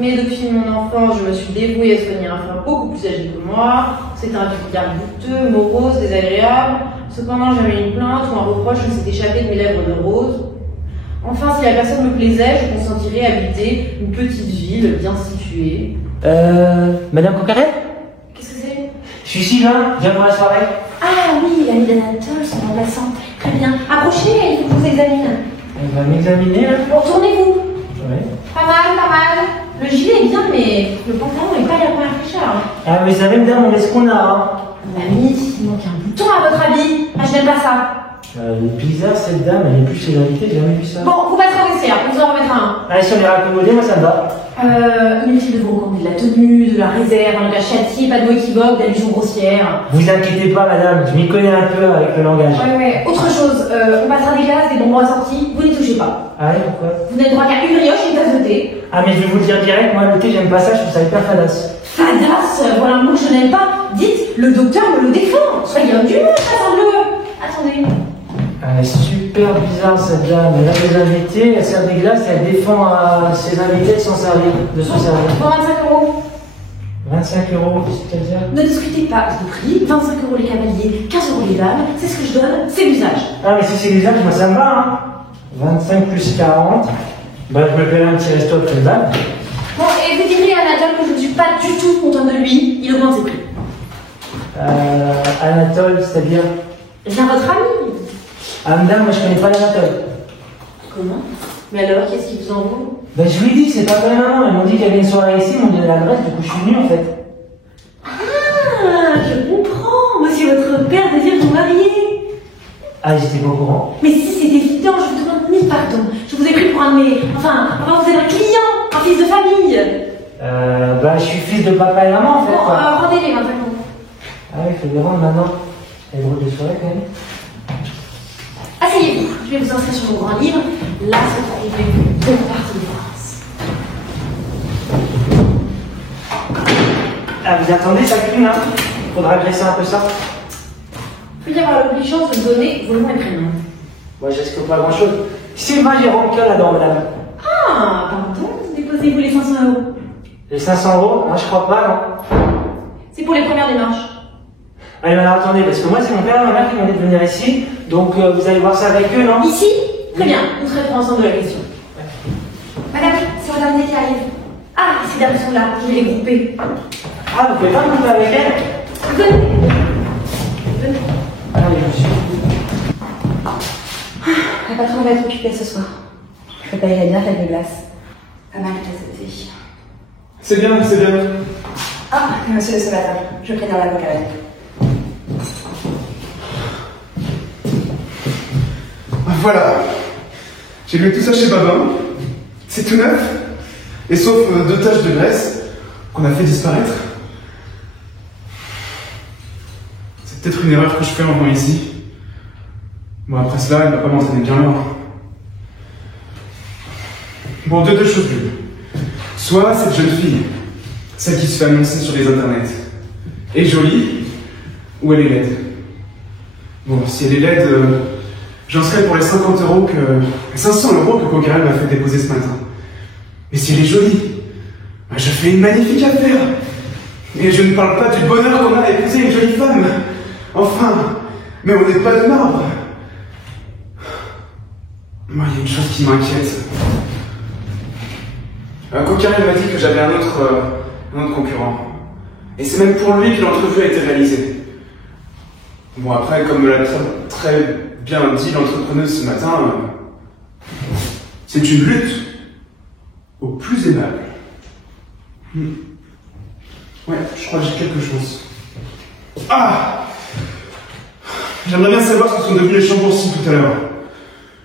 mais depuis mon enfance, je me suis dévouée à soigner un frère beaucoup plus âgé que moi. C'était un regard douteux, morose, désagréable. Cependant, jamais une plainte ou un reproche ne s'est échappé de mes lèvres de rose. Enfin, si la personne me plaisait, je consentirais à habiter une petite ville bien située. Madame Coquarel? Qu'est-ce que c'est? Je suis Sylvain, viens pour la soirée. Ah oui, l'ami d'Anatole, son remplaçant. Très bien. Approchez, il faut que je vous examine. Elle va m'examiner là. Bon, tournez-vous. Ouais. Pas mal, pas mal. Le gilet est bien, mais le pantalon n'est pas la première fraîcheur. Ah, mais ça va me dire, on laisse qu'on a, hein. Mamie, il manque un bouton à votre habit. Ah, je n'aime pas ça. Elle est bizarre cette dame, elle est plus chez l'invité, j'ai jamais vu ça. Bon, vous passerez au vestiaire, on vous en remettra un. Allez, si on est raccommodé, moi ça me va. Inutile de vous recommander de la tenue, de la réserve, un langage châtié, pas de mots équivoques, d'allusions grossières. Vous inquiétez pas, madame, je m'y connais un peu avec le langage. Ouais. Autre chose, on passera des glaces, des bonbons assortis, vous n'y touchez pas. Ah ouais, pourquoi? Vous n'avez droit qu'à une brioche et une tasse de thé. Ah, mais je vais vous le dire direct, moi le thé, j'aime pas ça, je trouve ça hyper fadasse. Fadasse, voilà un mot que je n'aime pas. Dites, le docteur me le défend. Soyez indulgent, rassemble-le. Attendez. Elle est super bizarre cette dame, elle a des invités, elle sert des glaces et elle défend à ses invités de s'en servir, Pour 25 €. 25 €, c'est-à-dire? Ne discutez pas, je vous prie. 25 € les cavaliers, 15 € les dames. C'est ce que je donne, c'est l'usage. Ah, mais si c'est l'usage, moi ça me va, hein. 25 plus 40. Bah, je me paierai un petit resto après le bal. Bon, et vous direz à Anatole que je ne suis pas du tout contente de lui. Il augmente ses prix. Anatole, c'est-à-dire? Viens votre ami. Ah, madame, moi je connais pas l'Anatole. Comment? Mais alors, qu'est-ce qui vous en vaut? Ben, je lui ai dit que c'est pas vrai, maman. Ils m'ont dit qu'il y avait une soirée ici, ils m'ont donné l'adresse, du coup je suis venu en fait. Ah, je comprends. Monsieur votre père désire vous marier. Ah, j'étais pas au courant. Mais si c'est évident, je vous demande mille pardons. Je vous ai pris pour un de mes... Enfin, vous êtes un client, un fils de famille. Bah, je suis fils de papa et maman en fait. Bon, Quoi. rendez-les 25 €. Ah oui, il faut les rendre maintenant. C'est drôle de soirée quand même. Asseyez-vous, je vais vous inscrire sur mon grand livre. Là, c'est arrivé de partie de France. Ah, vous attendez, ça crie, hein? Faudra graisser un peu ça. Puis y avoir l'obligation de me donner vos noms et prénoms. Moi, je risque pas grand chose. Sylvain Jérôme là-dedans, madame. Ah, pardon, déposez-vous les 500 €. Les 500 €? Moi, je crois pas, non. C'est pour les premières démarches. Allez, alors attendez, parce que moi, c'est mon père et ma mère qui m'ont dit de venir ici. Donc, vous allez voir ça avec eux, non? Ici? Très bien, nous traiterons ensemble de la question. Madame, c'est madame qui arrive. Ah, ces dames sont là, je vais les grouper. Ah, vous pouvez pas me couper avec elle? Venez. Allez, monsieur. La patronne va être occupée ce soir. Je payerai bien avec de glace. Pas mal de thé. C'est bien, c'est bien. Ah, monsieur le sénateur, je préviens la Coquarel. Voilà. J'ai lu tout ça chez Babin. C'est tout neuf. Et sauf 2 taches de graisse qu'on a fait disparaître. C'est peut-être une erreur que je fais en venant ici. Bon, après cela, elle va pas m'entraîner bien loin. Bon, deux choses l'une. Soit cette jeune fille, celle qui se fait annoncer sur les internets, est jolie, ou elle est laide. Bon, si elle est laide, j'en serais pour les 50 € que... 500 € que Coquarel m'a fait déposer ce matin. Mais si elle est jolie, bah, je fais une magnifique affaire. Et je ne parle pas du bonheur qu'on a à épouser une jolie femme. Enfin, mais on n'est pas de marbre. Moi, il y a une chose qui m'inquiète. Coquarel m'a dit que j'avais un autre concurrent. Et c'est même pour lui que l'entrevue a été réalisée. Bon, après, comme me l'a très bien dit l'entrepreneuse ce matin, c'est une lutte au plus aimable. Ouais, je crois que j'ai quelque chose. Ah! J'aimerais bien savoir ce que sont devenus les Chambourcy tout à l'heure.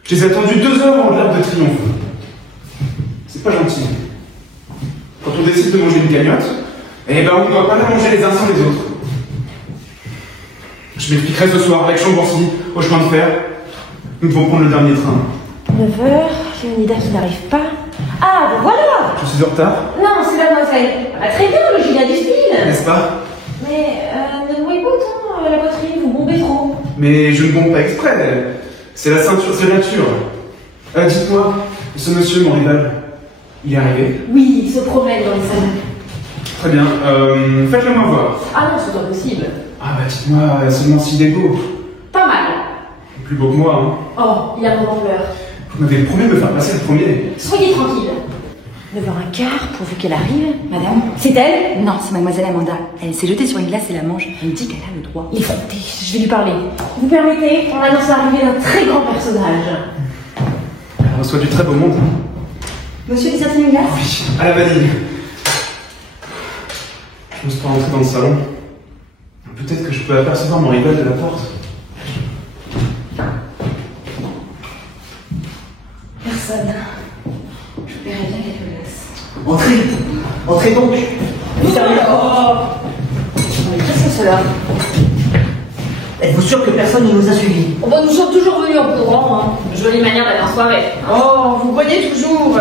Je les ai attendus 2 heures en l'heure de triomphe. C'est pas gentil. Quand on décide de manger une cagnotte, eh ben on ne doit pas la manger les uns sans les autres. Je m'expliquerai ce soir avec Chambourcy au chemin de fer. Nous devons prendre le dernier train. 9h, j'ai une idée qui n'arrive pas. Ah, ben voilà! Je suis en retard, Non, c'est mademoiselle. Ah, très bien, le gilet du style. n'est-ce pas? Mais ne voyez pas autant la poitrine, vous bombez trop. Mais je ne bombe pas exprès. C'est la ceinture, c'est la nature. Dites-moi, Ce monsieur, mon rival, il est arrivé? Oui, il se promène dans les salons. Très bien, faites-le moi voir. Ah non, c'est impossible. Ah bah dites-moi seulement s'il est beau. Pas mal. Plus beau que moi, hein. Oh, il a mon ampleur. Vous m'avez promis de me faire passer le premier. Soyez tranquille. 9h15, pourvu qu'elle arrive. Madame? C'est elle? Non, c'est mademoiselle Amanda. Elle s'est jetée sur une glace et la mange. Elle me dit qu'elle a le droit. L'effronté, je vais lui parler. Vous permettez? On annonce l'arrivée d'un très grand personnage. Elle reçoit du très beau monde. Monsieur désire une glace? Oui, à la vanille. Je n'ose pas rentrer dans le salon. Peut-être que je peux apercevoir mon rival de la porte. Personne. Je verrai bien quelques glaces. Entrez. Entrez donc. Qu'est-ce que cela? Êtes-vous sûr que personne ne nous a suivis? Bon, nous sommes toujours venus au courant, hein. Jolie manière d'aller en soirée. Oh, vous croyez toujours.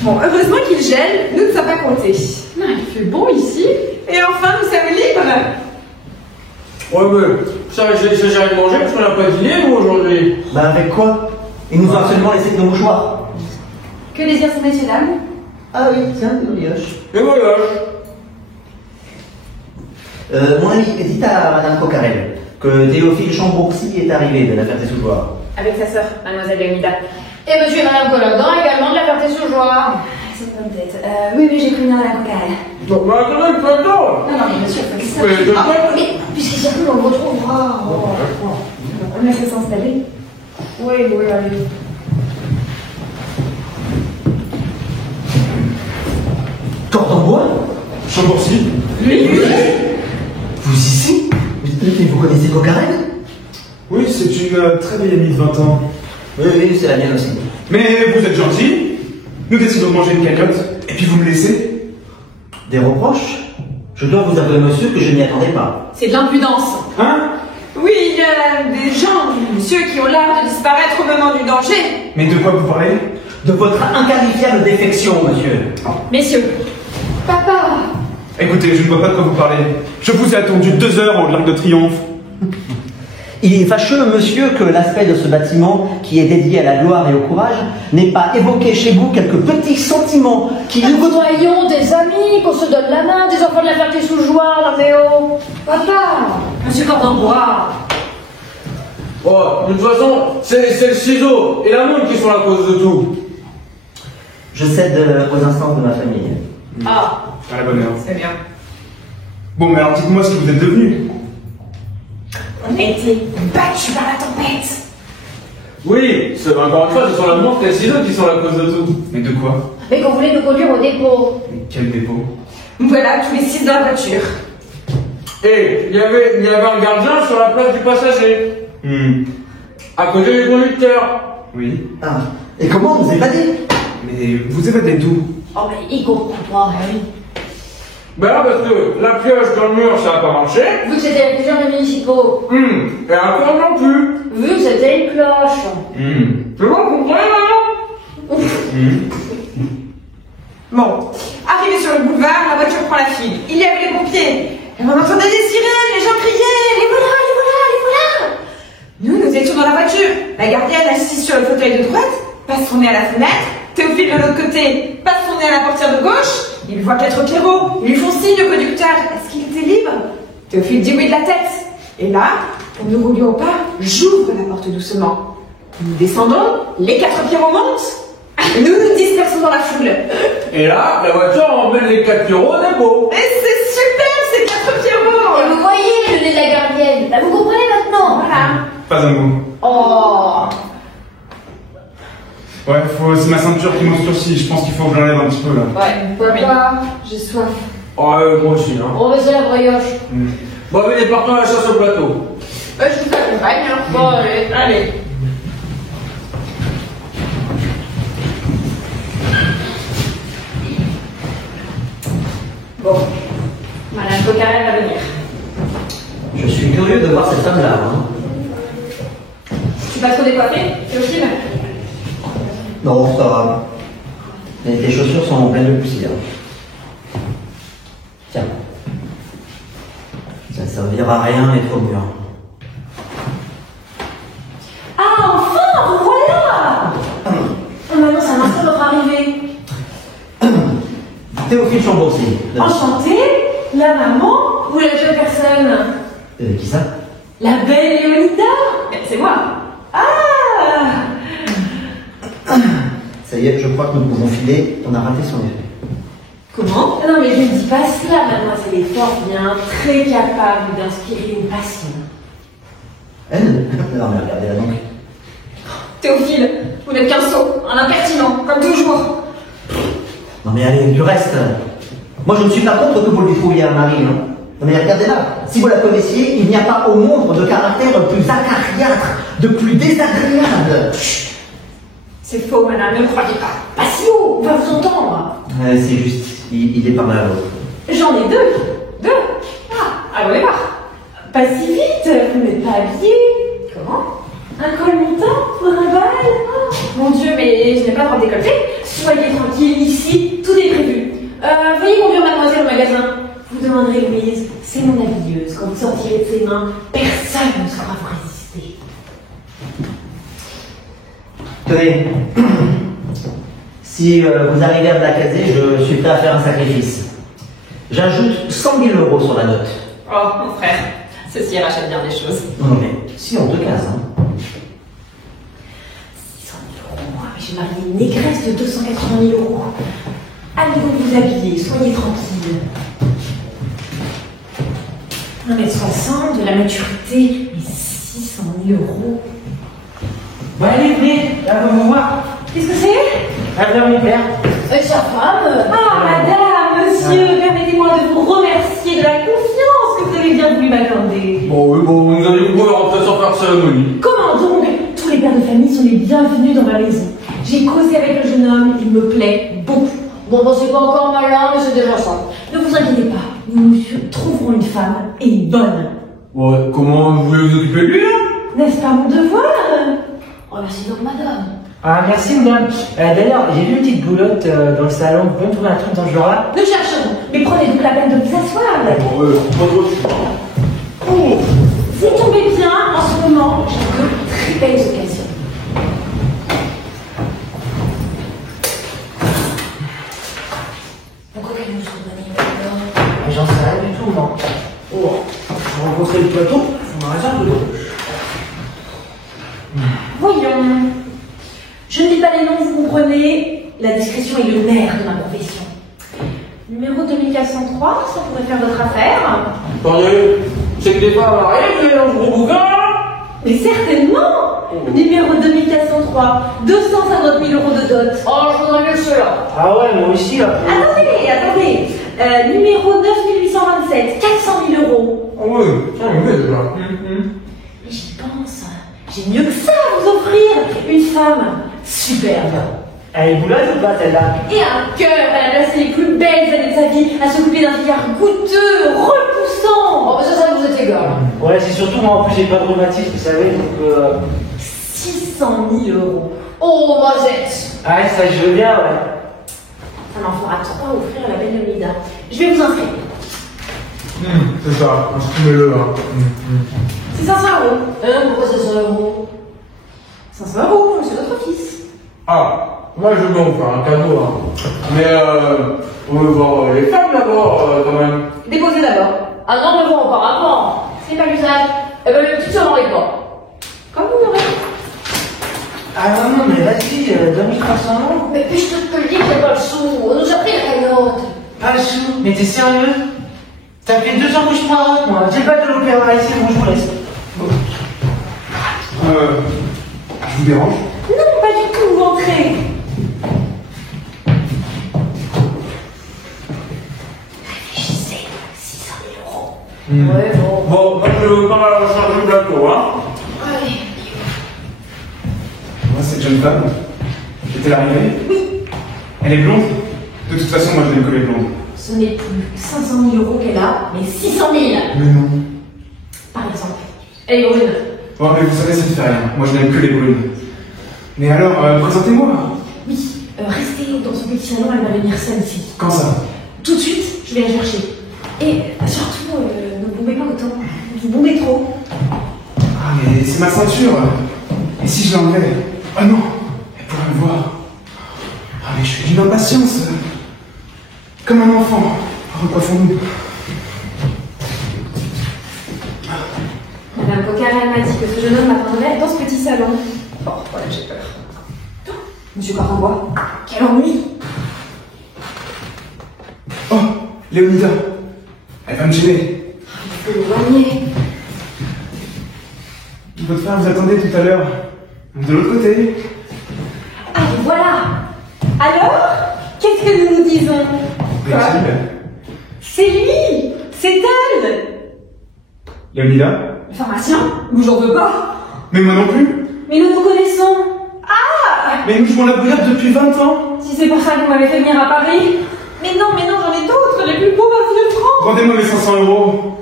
Bon, heureusement qu'il gèle, nous ne sommes pas comptés. Non, il fait bon ici. Et enfin, nous sommes libres. Ouais, mais ça, j'ai rien mangé parce qu'on n'a pas dîné, nous, aujourd'hui. Bah avec quoi? Ils nous ont absolument laissé que nos mouchoirs. Que désire ces messieurs, dames? Ah oui, tiens, des brioches. Et voilà. Mon ami, dites à Madame Coquarel que Théophile Chambourcy est arrivé de la Ferté-sous-Joie. Avec sa sœur, Mademoiselle Leonida. Et monsieur et Madame Colladin également de la Ferté-sous-Joie. C'est une bonne tête. Oui, j'ai cru bien à la Coquarel. Donc, bah, attendez, pas le temps. Non, mais monsieur, faut que ça. Mais de quoi? Mais puisqu'il circule, on le retrouvera. On va laisser s'installer. Oui, allez. Cordon bois? Chambourcy? Vous ici? Mais vous connaissez Coquarel? Oui, c'est une très vieille amie de 20 ans. Oui, c'est la mienne aussi. Mais vous êtes gentil. Nous décidons de manger une cagnotte, et puis vous me laissez. Des reproches? Je dois vous avouer, monsieur, que je n'y attendais pas. C'est de l'impudence. Hein? Oui, il y a des gens, monsieur, qui ont l'art de disparaître au moment du danger. Mais de quoi vous parlez? De votre inqualifiable défection, monsieur. Messieurs. Papa! Écoutez, je ne vois pas de quoi vous parlez. Je vous ai attendu 2 heures en l'Arc de Triomphe. Il est fâcheux, monsieur, que l'aspect de ce bâtiment, qui est dédié à la gloire et au courage, n'ait pas évoqué chez vous quelques petits sentiments qui Nous voyons des amis, qu'on se donne la main, des enfants de la Ferté-sous-Joie, Roméo. Papa! Monsieur Cordon-Bois. Oh, de toute façon, c'est le ciseau et la montre qui sont la cause de tout. Je cède aux instances de ma famille. Ah, À la bonne heure. C'est bien. Bon, mais alors dites-moi ce que vous êtes devenus. On a été battus par la tempête. Oui, c'est encore une fois, ce sont la montre et le ciseau qui sont la cause de tout. Mais de quoi? Mais qu'on voulait nous conduire au dépôt. Mais quel dépôt? Voilà, tous les 6 dans la voiture. Et il y avait un gardien sur la place du passager, à côté du conducteur. Oui. Ah. Et comment vous évadez? Mais vous évadez d'où? Oh, mais il comprend pas, oui. Ben là, parce que la pioche dans le mur, ça n'a pas marché. Vu que c'était avec les gens des municipaux. Et un corde non plus. Vu que c'était une cloche. C'est bon, vous comprenez maintenant? Bon, arrivé sur le boulevard, la voiture prend la file. Il y avait les pompiers. Et on entendait des sirènes, les gens criaient, les voilà, les voilà, les voilà. Nous étions dans la voiture. La gardienne assise sur le fauteuil de droite, passe son nez à la fenêtre. Théophile de l'autre côté, passe son nez à la portière de gauche. Il voit 4 Pierrot. Ils lui font signe au conducteur. Est-ce qu'il était libre? Théophile dit oui de la tête. Et là, pour nous rouler au pas, j'ouvre la porte doucement. Nous descendons, les 4 Pierrot montent. Et nous nous dispersons dans la foule. Et là, la voiture emmène les 4 euros au dépôt. Et c'est super, ces 4 Pierrot. Et vous voyez le nez de la gardienne. Là, vous comprenez maintenant? Voilà. Pas un mot. Oh! Ouais, c'est ma ceinture qui m'en sursit. Je pense qu'il faut que je l'enlève un petit peu là. Ouais, Papa, j'ai soif. Oh, moi aussi, hein. On va faire la brioche. Bon, allez, partons à la chasse au plateau. Je vous accompagne. Hein. Bon, allez. Bon, Madame Coquarel va venir. Je suis curieux de voir cette femme-là. Hein. Je suis pas trop décoiffée, Théophile? Non, ça va. Mais tes chaussures sont pleines de poussière. Tiens. Ça ne servira à rien d'être au mur. Ah, enfin, voilà! On m'annonce un instant Luxembourg aussi. Enchantée, la maman ou la jeune personne? Qui ça? La belle Léonida. C'est moi. Ah! Ça y est, je crois que nous pouvons filer. On a raté son effet. Comment? Non mais je ne dis pas cela, mademoiselle est fort bien, très capable d'inspirer une passion. Elle? Non mais regardez-la donc. Théophile, vous n'êtes qu'un sot, un impertinent, comme toujours. Non mais allez, du reste. Moi je ne suis pas contre que vous lui trouviez un mari, hein. Non mais regardez-la. Si vous la connaissiez, il n'y a pas au monde de caractère plus acariâtre, de plus désagréable. C'est faux, madame, ne le croyez pas. Pas si haut, on va vous entendre. C'est juste, il est pas mal. J'en ai deux. Deux. Ah, allons les voir. Pas si vite, vous n'êtes pas habillé. Comment? Un col montant pour un bal? Oh. Mon Dieu, mais je n'ai pas le droit de décolleter. Soyez tranquille, ici, tout est prévu. Veuillez conduire mademoiselle au magasin. Vous demanderez Louise, c'est mon habilleuse. Quand vous sortirez de ses mains, personne ne saura vous résister. Tenez, si vous arrivez à me la caser, je suis prêt à faire un sacrifice. J'ajoute 100 000 € sur la note. Oh, mon frère, ceci rachète bien des choses. Non mais, si on te case, hein. 600 000 €, moi, j'ai marié une négresse de 280 000 €. Allez-vous vous habiller, soyez tranquille. 1m60, de la maturité, mais 600 000 €. Bon, allez, venez, là, on va vous voir. Qu'est-ce que c'est? Allez, mon père. Sa femme. Ah, madame, monsieur, permettez-moi de vous remercier de la confiance que vous avez bien voulu m'accorder. Bon, oui, bon, nous allons pouvoir rentrer sans faire cérémonie. Comment donc? Tous les pères de famille sont les bienvenus dans ma maison. J'ai causé avec le jeune homme, il me plaît beaucoup. Bon, c'est pas encore malin, mais c'est déjà ça. Ne vous inquiétez pas, nous trouverons une femme et une bonne. Ouais, comment vous voulez vous occuper de lui, hein? N'est-ce pas mon devoir? Remercie donc madame. Ah, merci, madame. D'ailleurs, j'ai vu une petite boulotte dans le salon. Vous pouvez me trouver un truc dans ce genre-là? Nous chercherons, mais prenez donc la peine de vous asseoir. Bon, pas trop. Oh, vous tombez bien, en ce moment, j'ai de très belles occasions. Pourquoi qu'elle nous soit donnée maintenant? J'en sais rien du tout, moi. Oh, j'ai rencontré le plateau, on m'arrête un peu d'eau. Voyons. Je ne dis pas les noms, vous comprenez. La discrétion est le nerf de ma profession. Numéro 2403, ça pourrait faire votre affaire. Attendez, c'est que des femmes mariées, vous avez un gros bouquin, là? Mais certainement. Numéro 2403, 250 000 € de dot. Oh, je voudrais mieux cela. Ah ouais, moi aussi, là. Attendez. Numéro 9827, 400 000 €. Ah ouais, ça me met déjà. Mais j'y pense. J'ai mieux que ça à vous offrir. Une femme superbe. Elle est boulotte ou pas, celle-là? Et un cœur. Elle a passé les plus belles années de sa vie à s'occuper d'un vieillard goûteux, repoussant. Oh, ça vous est égal. Ouais, c'est surtout moi, en plus, j'ai pas de rhumatisme, vous savez, donc 600 000 €. Oh, Mosette. Ah, ça, je veux bien, ouais. Ça m'en fera 3 à offrir à la belle Leonida. Je vais vous inscrire. C'est ça, inscrivez-le, hein. C'est 500 €. Pourquoi 500 €? 500 €, monsieur votre fils. Ah, moi je vais vous faire un cadeau, hein. Mais on veut voir les femmes d'abord, quand même. Déposez d'abord. Ah non, mais bon, auparavant. C'est pas l'usage. Eh ben, le petit se rendait pas. Comme vous l'aurez. Ah non, mais vas-y, donne-lui 300 €. Mais puis je te le dis que j'ai pas le sou. On nous a pris la cagnotte. Pas le sou. Mais t'es sérieux? Ça fait 2 ans que je prends, moi. J'ai pas de l'opéra ici, bon, je vous laisse. Je vous dérange? Non, pas du tout, vous entrez. Réfléchissez, 600 000 €. Ouais, bon. Bon, moi je veux pas changer de plateau, hein. Allez. Moi, cette jeune femme, est-elle arrivée? Oui. Elle est blonde? De toute façon, moi, je n'aime que les blondes. Ce n'est plus 500 000 € qu'elle a, mais 600 000. Mais non. Par exemple. Elle est brune. Bon, mais vous savez, ça ne fait rien. Moi, je n'aime que les brunes. Mais alors, présentez-moi. Oui, restez dans ce petit salon, elle va venir seule ici. Quand ça? Tout de suite, je vais la chercher. Et surtout, ne bombez pas autant. Vous bombez trop. Ah, mais c'est ma ceinture. Et si je l'enlevais? Ah non, elle pourrait me voir. Ah, mais je suis d'une impatience. Comme un enfant. Recoiffons-nous. Madame Coquarel m'a dit que ce jeune homme m'attendrait dans ce petit salon. Bon, voilà, j'ai peur. Monsieur Cordenbois, Quel ennui! Oh, Léonida. Elle va me gêner. Il faut l'éloigner. Votre frère vous attendait tout à l'heure. De l'autre côté. Ah, et voilà! Alors, qu'est-ce que nous nous disons? Quoi? C'est lui! C'est elle! Léonida? Le pharmacien? Nous j'en veux pas! Mais moi non plus. Mais nous nous connaissons! Ah! Mais nous jouons la brigade depuis 20 ans. Si c'est pour ça que vous m'avez fait venir à Paris. Mais non, j'en ai d'autres, les plus beaux bafs de France. Rendez-moi mes 500 €.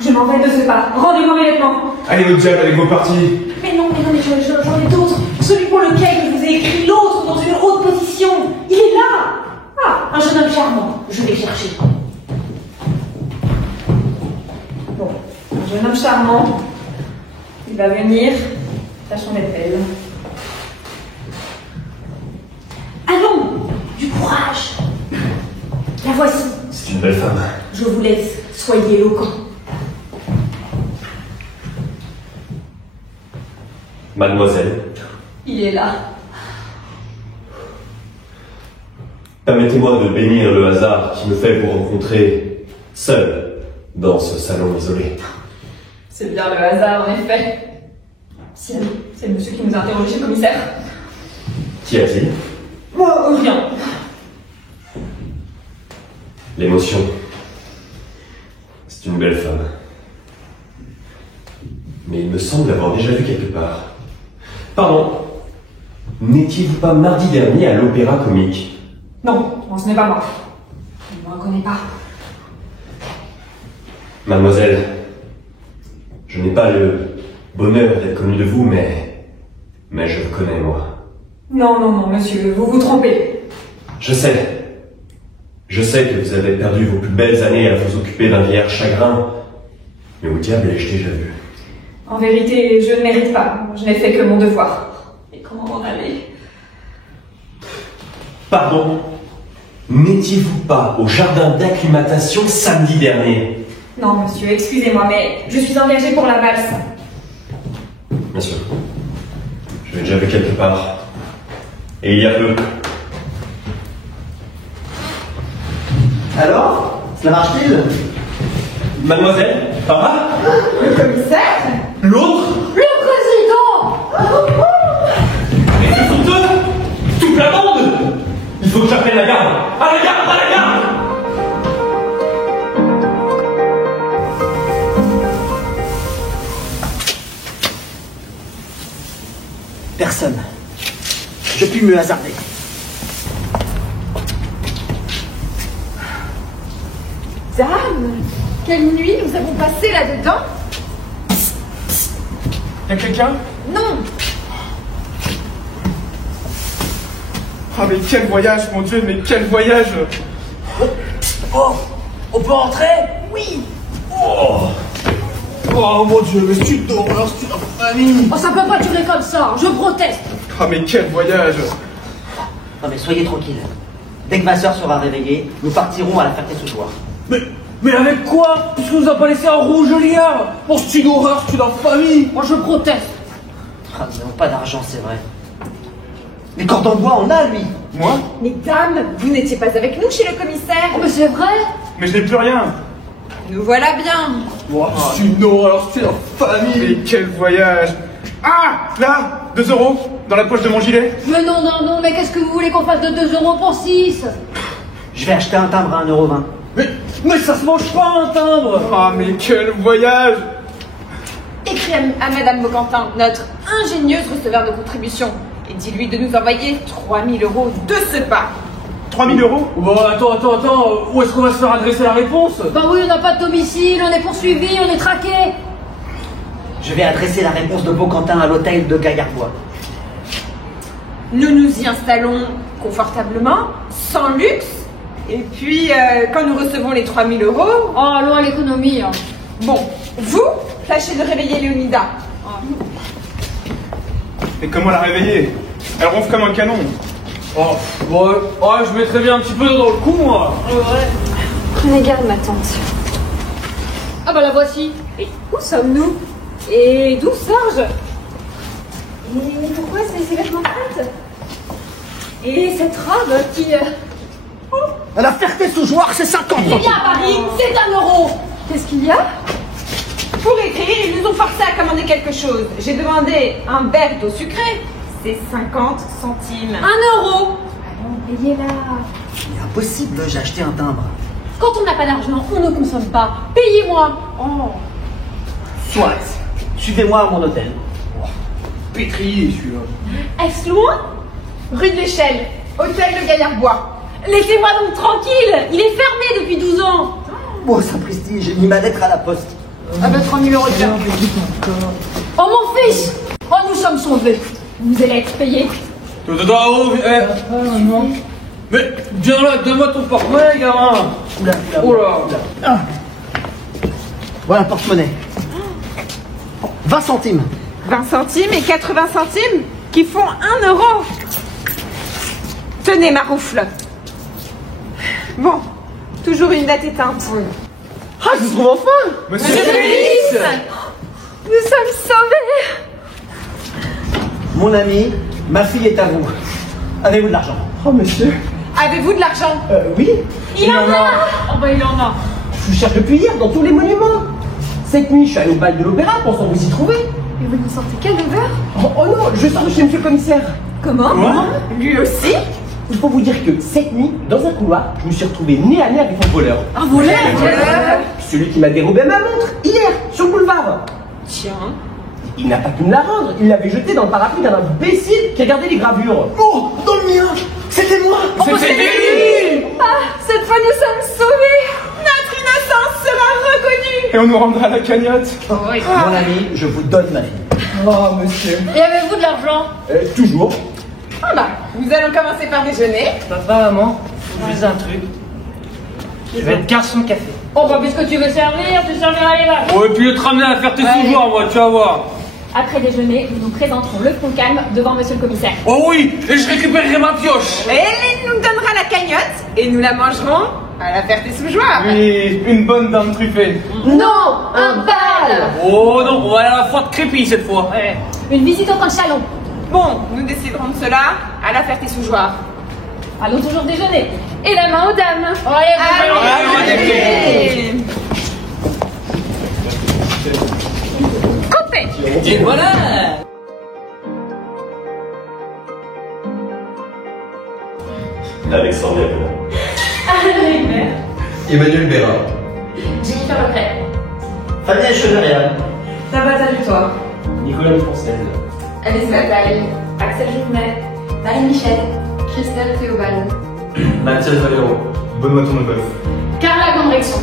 Je m'en vais de ce pas. Rendez-moi mes vêtements. Allez au diable avec vos parties. Mais non, j'en ai d'autres. Celui pour lequel je vous ai écrit, l'autre dans une haute position. Il est là. Ah, un jeune homme charmant. Je vais le chercher. Bon, un jeune homme charmant. Il va venir. Tâchons d'être belle. Allons, du courage. La voici. C'est une belle femme. Je vous laisse. Soyez éloquent. Mademoiselle, Il est là. permettez-moi de bénir le hasard qui me fait vous rencontrer seul dans ce salon isolé. C'est bien le hasard, en effet. C'est le monsieur qui nous a interrogé, le commissaire. Qu'y a-t-il? Oh, rien. L'émotion. C'est une belle femme. Mais il me semble l'avoir déjà vu quelque part. Pardon. N'étiez-vous pas mardi dernier à l'Opéra Comique? Non, ce n'est pas moi. Je ne me reconnais pas. Mademoiselle, je n'ai pas le bonheur d'être connu de vous, mais je vous connais, moi. Non, monsieur, vous vous trompez. Je sais que vous avez perdu vos plus belles années à vous occuper d'un vieillard chagrin, mais au diable ai-je déjà vu? En vérité, je ne mérite pas. Je n'ai fait que mon devoir. Et comment m'en aller? Pardon, n'étiez-vous pas au jardin d'acclimatation samedi dernier? Non, monsieur, excusez-moi, mais je suis engagée pour la valse. Bien sûr. Je l'ai déjà vu quelque part. Et il y a peu. Alors, cela marche-t-il? Mademoiselle, ça va? Le commissaire? L'autre? Le président! Mais ce sont eux! Toute la bande! Il faut que j'appelle la garde! À la garde! À la garde! Personne. Je puis me hasarder. Dame, quelle nuit nous avons passé là-dedans? Y'a quelqu'un? Non. Oh mais quel voyage, mon Dieu, mais quel voyage! Oh, on peut entrer? Oui. Oh mon Dieu, mais c'est une horreur, c'est une famille! Oh, ça peut pas durer comme ça, je proteste. Oh mais quel voyage! Non mais soyez tranquille. Dès que ma soeur sera réveillée, nous partirons à la fête ce soir. Mais avec quoi? Puisque nous a pas laissé un rouge liard! Oh, c'est une horreur, c'est une infamie! Moi, je proteste. Ah, nous n'avons pas d'argent, c'est vrai. Mais Cordenbois en a, lui. Moi? Mais dame, vous n'étiez pas avec nous chez le commissaire? Oh, mais c'est vrai. Mais je n'ai plus rien! Nous voilà bien. Oh, c'est une horreur, c'est une famille! Mais quel voyage! Ah! Là! 2 € dans la poche de mon gilet! Mais non, mais qu'est-ce que vous voulez qu'on fasse de 2 € pour 6? Je vais acheter un timbre à 1,20 €. Mais ça se mange pas un timbre! Ah mais quel voyage! Écris à Madame Baucantin, notre ingénieuse receveur de contributions, et dis-lui de nous envoyer 3 000 € de ce pas. 3 000 €? Bon, attends, où est-ce qu'on va se faire adresser la réponse? Bah oui, on n'a pas de domicile, on est poursuivi, on est traqué. Je vais adresser la réponse de Baucantin à l'hôtel de Gaillarbois. Nous nous y installons confortablement, sans luxe, et puis quand nous recevons les 3 000 €... Oh, allons à l'économie. Hein. Bon, vous, tâchez de réveiller Léonida. Et comment la réveiller? Elle ronfle comme un canon. Oh, ouais, je mettrais bien un petit peu dans le coup, moi. Prenez garde, ma tante. Ah bah la voici. Et où sommes-nous? Et d'où sors-je? Et pourquoi ces vêtements fêtes? Et cette robe qui... À la Ferté-sous-Jouarre, c'est 50 Eh bien, à Paris, c'est 1 euro. Qu'est-ce qu'il y a? Pour écrire, ils nous ont forcé à commander quelque chose. J'ai demandé un verre d'eau sucrée. C'est 50 centimes. 1 euro. Allons, payez-la. C'est impossible, j'ai acheté un timbre. Quand on n'a pas d'argent, on ne consomme pas. Payez-moi. Oh. Soit, suivez-moi à mon hôtel. Pétrier, celui-là. Est-ce loin? Rue de l'Échelle, hôtel de Gaillard-Bois. Laissez-moi donc tranquille. Il est fermé depuis 12 ans. Oh, sapristi, j'ai mis ma lettre à la poste. Ah ben 3 000 euros de gain. Oh mon fils. Oh, nous sommes sauvés. Vous allez être payé. Mais viens là, donne-moi ton porte-monnaie, gamin. Oula. Voilà le porte-monnaie. 20 centimes. 20 centimes et 80 centimes qui font 1 euro. Tenez, Maroufle. Bon, toujours une date éteinte. Ah, je vous trouve enfin. Monsieur Félix. Nous sommes sauvés. Mon ami, ma fille est à vous. Avez-vous de l'argent? Oh, monsieur. Avez-vous de l'argent? Oui. Il en a. Oh ben il en a. Je vous cherche depuis hier dans tous les monuments. Cette nuit, je suis allé au bal de l'opéra pensant vous y trouver. Et vous nous sortez quel odeur? Oh non, je sors de chez monsieur le commissaire. Comment? Lui aussi? Il faut vous dire que cette nuit, dans un couloir, je me suis retrouvé nez à nez avec un voleur. Un voleur? Celui qui m'a dérobé ma montre, hier, sur le boulevard. Tiens. Il n'a pas pu me la rendre, il l'avait jetée dans le parapluie d'un imbécile qui a gardé les gravures. Oh, dans le mien, c'était moi. C'était lui. Ah, cette fois nous sommes sauvés. Notre innocence sera reconnue. Et on nous rendra la cagnotte. Mon ami, je vous donne ma vie. Oh, monsieur. Et avez-vous de l'argent? Toujours. Ah bah, nous allons commencer par déjeuner. Papa, maman, faut que je dise un truc. Je vais être garçon café. Oh bah puisque tu veux servir, tu serviras les vaches. Oh, et puis je vais te ramener à faire tes sous-joueurs, moi, tu vas voir. Après déjeuner, nous nous présenterons le front calme devant monsieur le commissaire. Oh oui, et je récupérerai ma pioche. Et il nous donnera la cagnotte et nous la mangerons à la Ferté-sous-Jouarre. Oui, une bonne dame truffée. Non, un bal. Oh non, on va aller à la foire de Crépy cette fois. Ouais. Une visite au camp de Chalon. Bon, nous déciderons de cela à la Ferté-Sous-Jouarre. Allons toujours déjeuner. Et la main aux dames. Allez. Coupé. Et voilà. Alexandre Emmanuel Béra. Jennifer Leclerc. Fabien Cheverrial. Tabata Dutoit. Nicolas Foncel. Elisabeth Bail. Axel Joumet. Marie-Michel. Christelle Théobald. Mathias Valero. Benoît Tournebeuf. Carla Gondrexon.